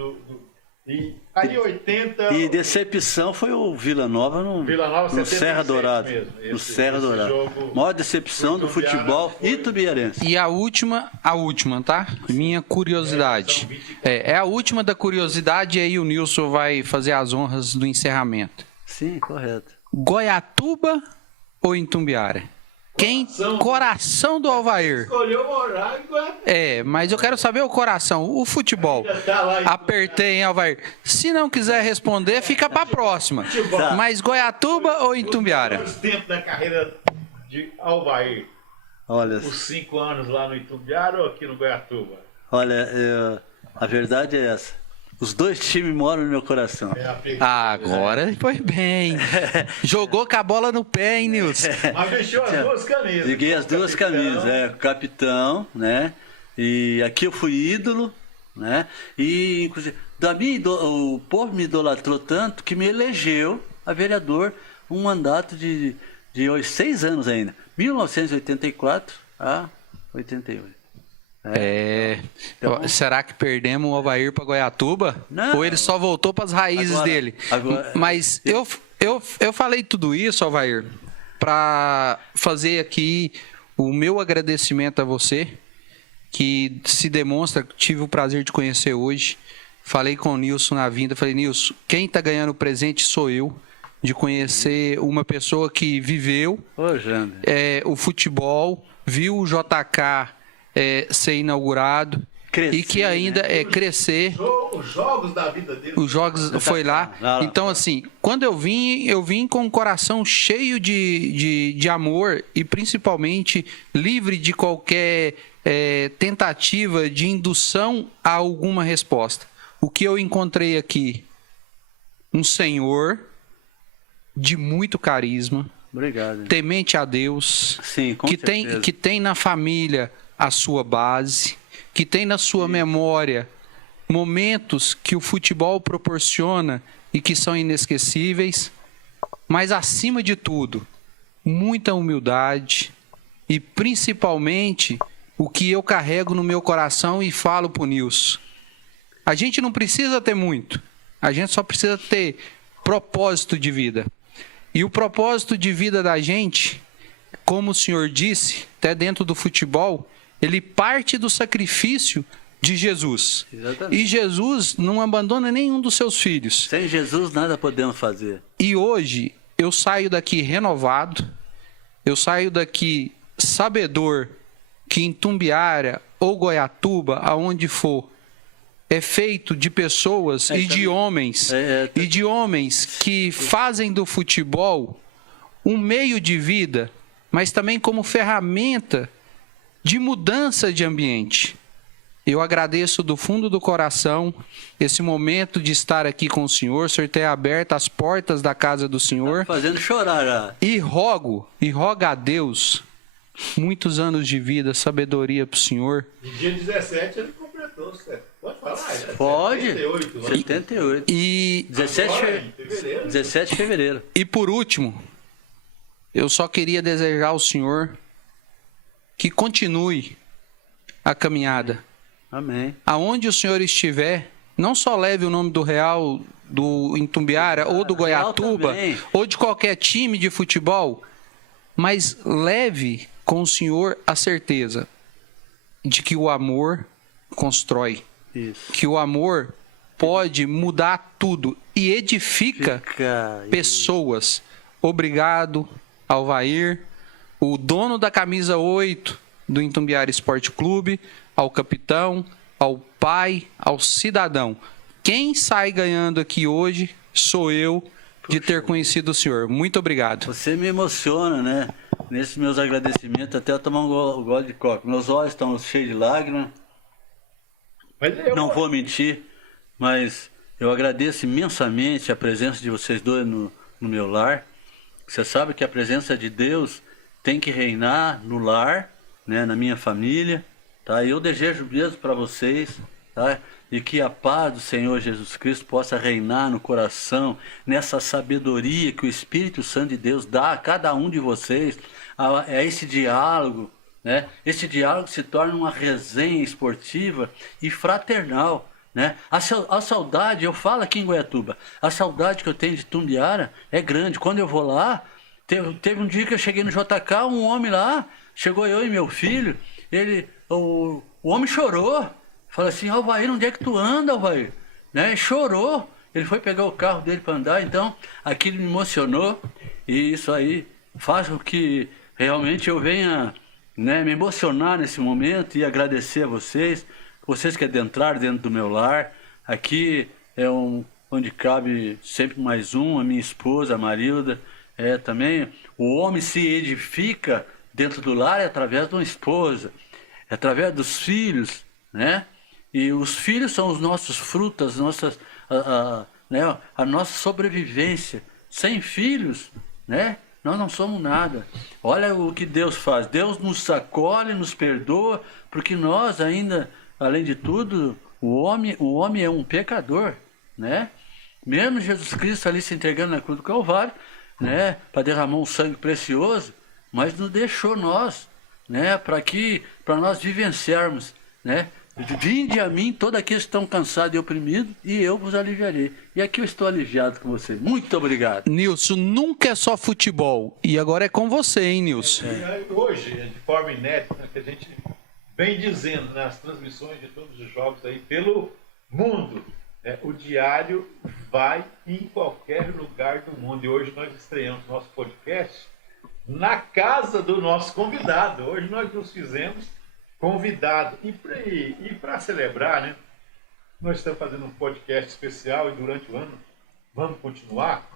E aí 80... E decepção foi o Vila Nova no Serra Dourada. No Serra Dourada. Maior decepção do futebol itubiarense. E a última, tá? Minha curiosidade. É a última da curiosidade e aí o Nilson vai fazer as honras do encerramento. Sim, correto. Goiatuba ou Itumbiara? Coração do Alvair. Escolheu morar em Goiatuba. Mas eu quero saber o coração, o futebol. Apertei, hein, Alvair? Se não quiser responder, fica para a próxima. Mas Goiatuba ou Itumbiara? Quantos tempos da carreira de Alvair? Olha, Os 5 anos lá no Itumbiara ou aqui no Goiatuba? olha, a verdade é essa. Os dois times moram no meu coração. Agora foi bem. Jogou com a bola no pé, hein, Nilson? Mas vestiu as duas camisas. Liguei as duas camisas, capitão, né? E aqui eu fui ídolo, né? E, inclusive, o povo me idolatrou tanto que me elegeu a vereador um mandato de 6 anos ainda. 1984 a 88. Então, será que perdemos o Alvair para Goiatuba? Não. Ou ele só voltou para as raízes dele? Mas eu falei tudo isso, Alvair, para fazer aqui o meu agradecimento a você, que se demonstra, tive o prazer de conhecer hoje. Falei com o Nilson na vinda, falei, Nilson, quem está ganhando o presente sou eu, de conhecer uma pessoa que viveu o futebol, viu o JK ser inaugurado e que ainda crescer. Os jogos da vida dele. Os jogos foi lá. Então, assim, quando eu vim com o coração cheio de amor e principalmente livre de qualquer tentativa de indução a alguma resposta. O que eu encontrei aqui? Um senhor de muito carisma, obrigado, temente a Deus, sim, que tem na família a sua base, que tem na sua memória momentos que o futebol proporciona e que são inesquecíveis, mas acima de tudo, muita humildade e principalmente o que eu carrego no meu coração e falo pro Nilson. A gente não precisa ter muito, a gente só precisa ter propósito de vida. E o propósito de vida da gente, como o senhor disse, até dentro do futebol, ele parte do sacrifício de Jesus. Exatamente. E Jesus não abandona nenhum dos seus filhos. Sem Jesus nada podemos fazer. E hoje eu saio daqui renovado, eu saio daqui sabedor que em Itumbiara ou Goiatuba, aonde for, é feito de pessoas e de homens, e de homens que fazem do futebol um meio de vida, mas também como ferramenta de mudança de ambiente. Eu agradeço do fundo do coração esse momento de estar aqui com o senhor ter aberto as portas da casa do senhor. Tá fazendo chorar já. E rogo a Deus muitos anos de vida, sabedoria para o senhor. No dia 17 ele completou, certo? Pode falar? Pode. 78. 78. E 17 de fevereiro. E por último, eu só queria desejar ao senhor que continue a caminhada. Amém. Aonde o senhor estiver, não só leve o nome do Real, do Itumbiara ou do Goiatuba, ou de qualquer time de futebol, mas leve com o senhor a certeza de que o amor constrói. Isso. Que o amor pode mudar tudo e edifica pessoas. Obrigado, Alvair, o dono da camisa 8 do Itumbiara Esporte Clube, ao capitão, ao pai, ao cidadão. Quem sai ganhando aqui hoje sou eu de ter conhecido o senhor. Muito obrigado. Você me emociona, né? Nesses meus agradecimentos, até eu tomar um gole de coca. Meus olhos estão cheios de lágrimas. Não vou mentir, mas eu agradeço imensamente a presença de vocês dois no meu lar. Você sabe que a presença de Deus tem que reinar no lar, né, na minha família. Tá? Eu desejo mesmo para vocês, tá? E que a paz do Senhor Jesus Cristo possa reinar no coração, nessa sabedoria que o Espírito Santo de Deus dá a cada um de vocês, a esse diálogo, né? Esse diálogo se torna uma resenha esportiva e fraternal, né? A saudade, eu falo aqui em Goiatuba, a saudade que eu tenho de Itumbiara é grande. Quando eu vou lá, teve um dia que eu cheguei no JK, um homem lá, chegou eu e meu filho, o homem chorou, falou assim: Alvair, onde é que tu anda, Alvair? Né? Chorou, ele foi pegar o carro dele para andar, então aquilo me emocionou, e isso aí faz com que realmente eu venha, né, me emocionar nesse momento e agradecer a vocês que adentraram dentro do meu lar. Aqui é onde cabe sempre mais um, a minha esposa, a Marilda. Também o homem se edifica dentro do lar através de uma esposa, através dos filhos, né? E os filhos são os nossos frutos, a nossa sobrevivência. Sem filhos, né? Nós não somos nada. Olha o que Deus faz. Deus nos acolhe, nos perdoa, porque nós ainda, além de tudo, o homem é um pecador, né? Mesmo Jesus Cristo ali se entregando na cruz do Calvário, né? Para derramar um sangue precioso, mas não deixou nós, né? Para nós vivenciarmos, né? Vinde a mim todos aqueles que estão cansados e oprimidos, e eu vos aliviarei. E aqui eu estou aliviado com você. Muito obrigado. Nilson, nunca é só futebol. E agora é com você, hein, Nilson? Hoje, de forma inédita, que a gente vem dizendo nas transmissões de todos os jogos aí pelo mundo, o Diário vai em qualquer lugar do mundo. E hoje nós estreamos nosso podcast na casa do nosso convidado. Hoje nós nos fizemos convidado. E para celebrar, né? Nós estamos fazendo um podcast especial e durante o ano vamos continuar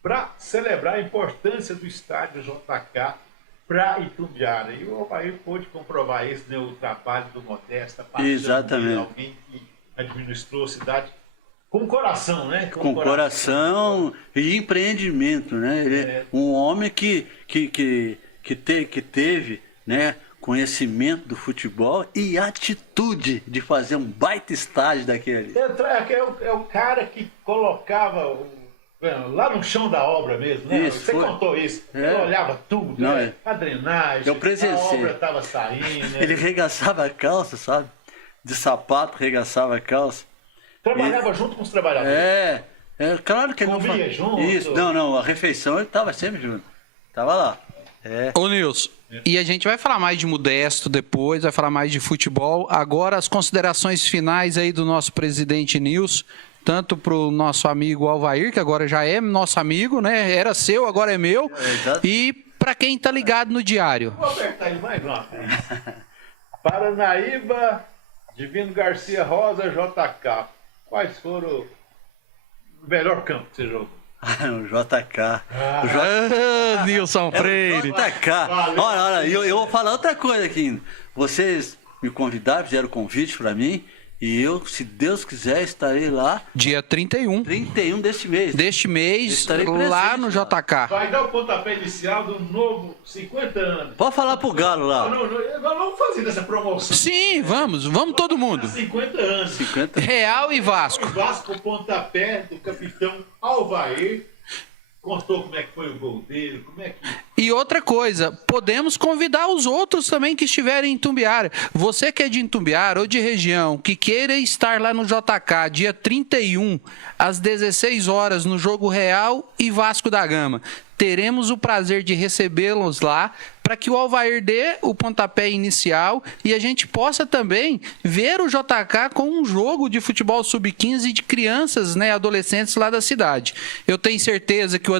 para celebrar a importância do estádio JK para Itumbiara. E o Alvair pôde comprovar isso, né? O trabalho do Modesta, exatamente. Alguém que administrou a cidade com coração, né? Com coração e empreendimento, né? Ele é um homem que teve, né, conhecimento do futebol e atitude de fazer um baita estádio daquele. É o cara que colocava lá no chão da obra mesmo, né? Isso, você contou isso. Ele olhava tudo, não, né? A drenagem, eu presenciei. A obra estava saindo. Né? Ele regaçava a calça, sabe? De sapato, regaçava a calça. Trabalhava junto com os trabalhadores. Claro que ele comia junto. Isso, não, a refeição ele estava sempre junto. Estava lá. Ô, Nilson, e a gente vai falar mais de Modesto depois, vai falar mais de futebol. Agora as considerações finais aí do nosso presidente Nilson, tanto para o nosso amigo Alvair, que agora já é nosso amigo, né? Era seu, agora é meu. E para quem está ligado no Diário. Vou apertar ele mais uma vez. Paranaíba, Divino Garcia Rosa, JK. Quais foram o melhor campo que você jogou? O JK. Nilson Freire. JK. Olha, eu vou falar outra coisa aqui. Vocês me convidaram, fizeram convite para mim. E eu, se Deus quiser, estarei lá. Dia 31. 31 deste mês. Deste mês, lá no JK. Vai dar o pontapé inicial do novo 50 anos. Pode falar pro Galo lá. Não, vamos fazer essa promoção. Sim, vamos todo mundo. 50 anos. 50. Real e Vasco. Vasco, o pontapé do capitão Alvair. Contou como é que foi o gol dele, como é que... E outra coisa, podemos convidar os outros também que estiverem em Itumbiara. Você que é de Itumbiara ou de região, que queira estar lá no JK, dia 31, às 16 horas, no jogo Real e Vasco da Gama. Teremos o prazer de recebê-los lá para que o Alvair dê o pontapé inicial e a gente possa também ver o JK com um jogo de futebol sub-15 de crianças, né, adolescentes lá da cidade. Eu tenho certeza que o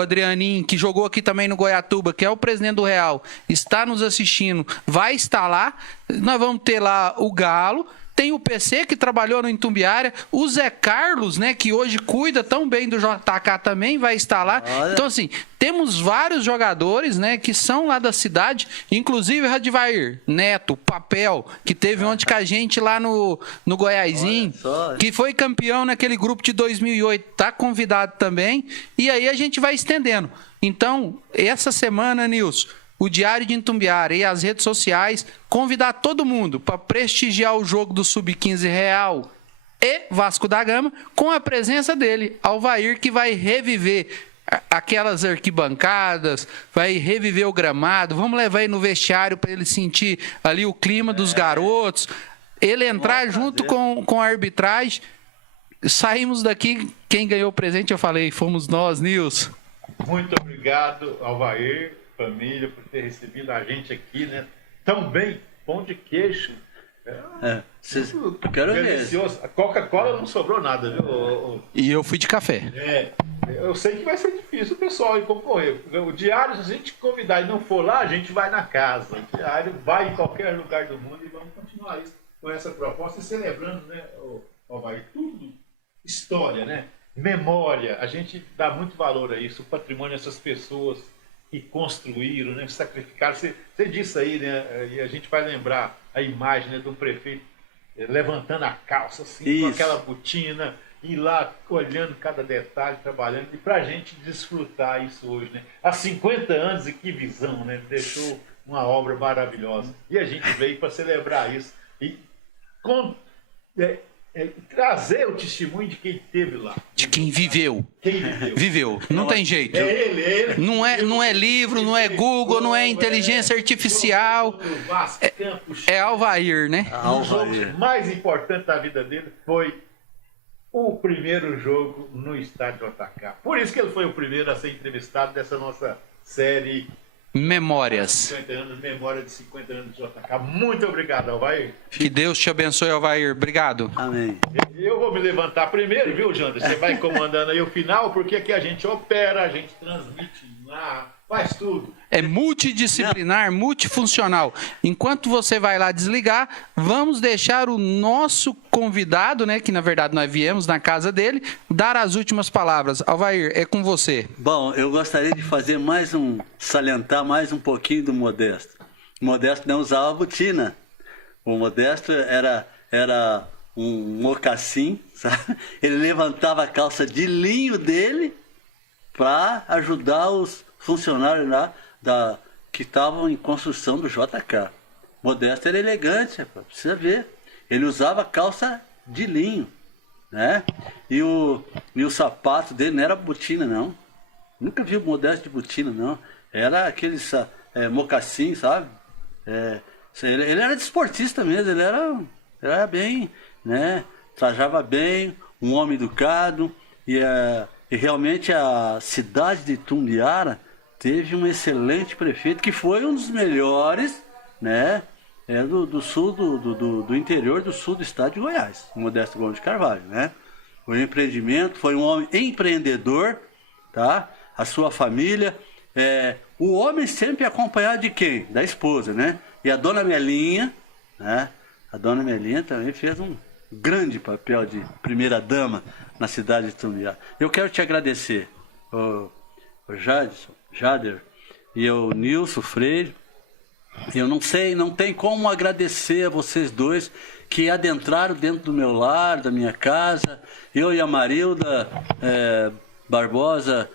Adrianinho, que jogou aqui também no Goiatuba, que é o presidente do Real, está nos assistindo, vai estar lá. Nós vamos ter lá o Galo. Tem o PC, que trabalhou no Itumbiara. O Zé Carlos, né, que hoje cuida tão bem do JK, também vai estar lá. Olha. Então, assim, temos vários jogadores, né, que são lá da cidade. Inclusive, Radivair, Neto, Papel, que teve ontem com a gente lá no Goiazinho, que foi campeão naquele grupo de 2008. Tá convidado também. E aí a gente vai estendendo. Então, essa semana, Nilson, o Diário de Itumbiara e as redes sociais, convidar todo mundo para prestigiar o jogo do Sub-15 Real e Vasco da Gama, com a presença dele, Alvair, que vai reviver aquelas arquibancadas, vai reviver o gramado, vamos levar ele no vestiário para ele sentir ali o clima dos garotos, ele entrar junto com a arbitragem. Saímos daqui, quem ganhou o presente, eu falei, fomos nós, Nilson. Muito obrigado, Alvair, família, por ter recebido a gente aqui, né? Tão bem, pão de queijo. Eu quero ver. Delicioso. A Coca-Cola não sobrou nada, viu? E eu fui de café. Eu sei que vai ser difícil o pessoal ir concorrer. O Diário, se a gente convidar e não for lá, a gente vai na casa. O Diário vai em qualquer lugar do mundo e vamos continuar isso com essa proposta e celebrando, né, vai tudo história, né? Memória. A gente dá muito valor a isso, o patrimônio dessas pessoas que construíram, né, sacrificaram. Você disse aí, né? E a gente vai lembrar a imagem, né, do prefeito levantando a calça assim, isso, com aquela botina, ir lá olhando cada detalhe, trabalhando, e para a gente desfrutar isso hoje, né? Há 50 anos, e que visão, né? Deixou uma obra maravilhosa. E a gente veio para celebrar isso e trazer o testemunho de quem esteve lá. De quem viveu. Quem viveu. Viveu. Não tem jeito. É ele. Não é livro, não é Google, não é inteligência artificial. É Alvair, né? Um dos jogos mais importantes da vida dele foi o primeiro jogo no estádio JK. Por isso que ele foi o primeiro a ser entrevistado dessa nossa série Memórias. 50 anos, memória de 50 anos de JK. Muito obrigado, Alvair. Que Deus te abençoe, Alvair. Obrigado. Amém. Eu vou me levantar primeiro, viu, Jander? Você vai comandando aí o final, porque aqui a gente opera, a gente transmite, faz tudo. É multidisciplinar, multifuncional. Enquanto você vai lá desligar, vamos deixar o nosso convidado, né, que na verdade nós viemos na casa dele, dar as últimas palavras. Alvair, é com você. Bom, eu gostaria de fazer salientar mais um pouquinho do Modesto. O Modesto não usava botina. O Modesto era um mocassim, sabe? Ele levantava a calça de linho dele para ajudar os funcionários lá que estavam em construção do JK. Modesto era elegante, precisa ver. Ele usava calça de linho, né? E o sapato dele não era botina, não. Nunca vi o Modesto de botina, não. Era aqueles mocassim, sabe? Ele era desportista mesmo, ele era bem, né? Trajava bem, um homem educado, e realmente a cidade de Itumbiara teve um excelente prefeito, que foi um dos melhores, né, do sul, do interior do sul do estado de Goiás, o Modesto Gomes de Carvalho, né? O empreendimento, foi um homem empreendedor, tá? A sua família, o homem sempre acompanhado de quem? Da esposa, né? E a dona Melinha, né? A dona Melinha também fez um grande papel de primeira dama na cidade de Itumbiara. Eu quero te agradecer, o Jader e o Nilson Freire. Eu não sei, não tem como agradecer a vocês dois que adentraram dentro do meu lar, da minha casa. Eu e a Marilda Barbosa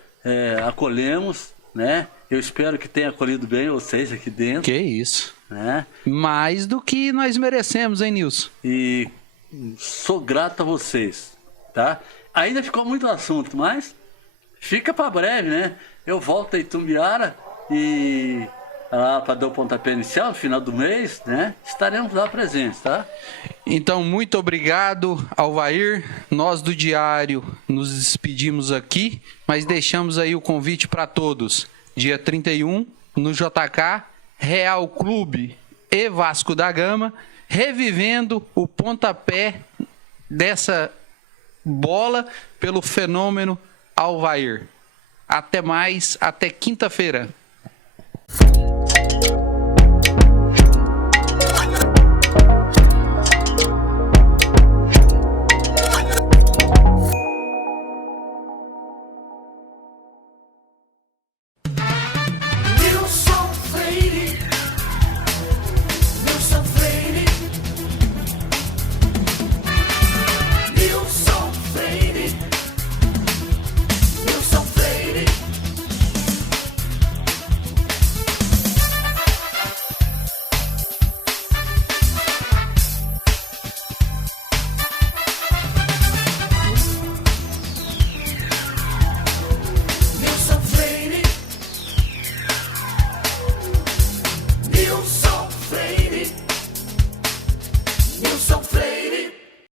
acolhemos, né? Eu espero que tenha acolhido bem vocês aqui dentro. Que isso. Né? Mais do que nós merecemos, hein, Nilson? E sou grato a vocês, tá? Ainda ficou muito assunto, mas fica para breve, né? Eu volto a Itumbiara e lá para dar o pontapé inicial, no final do mês, né? Estaremos lá presentes, tá? Então, muito obrigado, Alvair. Nós do Diário nos despedimos aqui, mas deixamos aí o convite para todos. Dia 31, no JK, Real Clube e Vasco da Gama, revivendo o pontapé dessa bola pelo fenômeno Alvair. Até mais, até quinta-feira.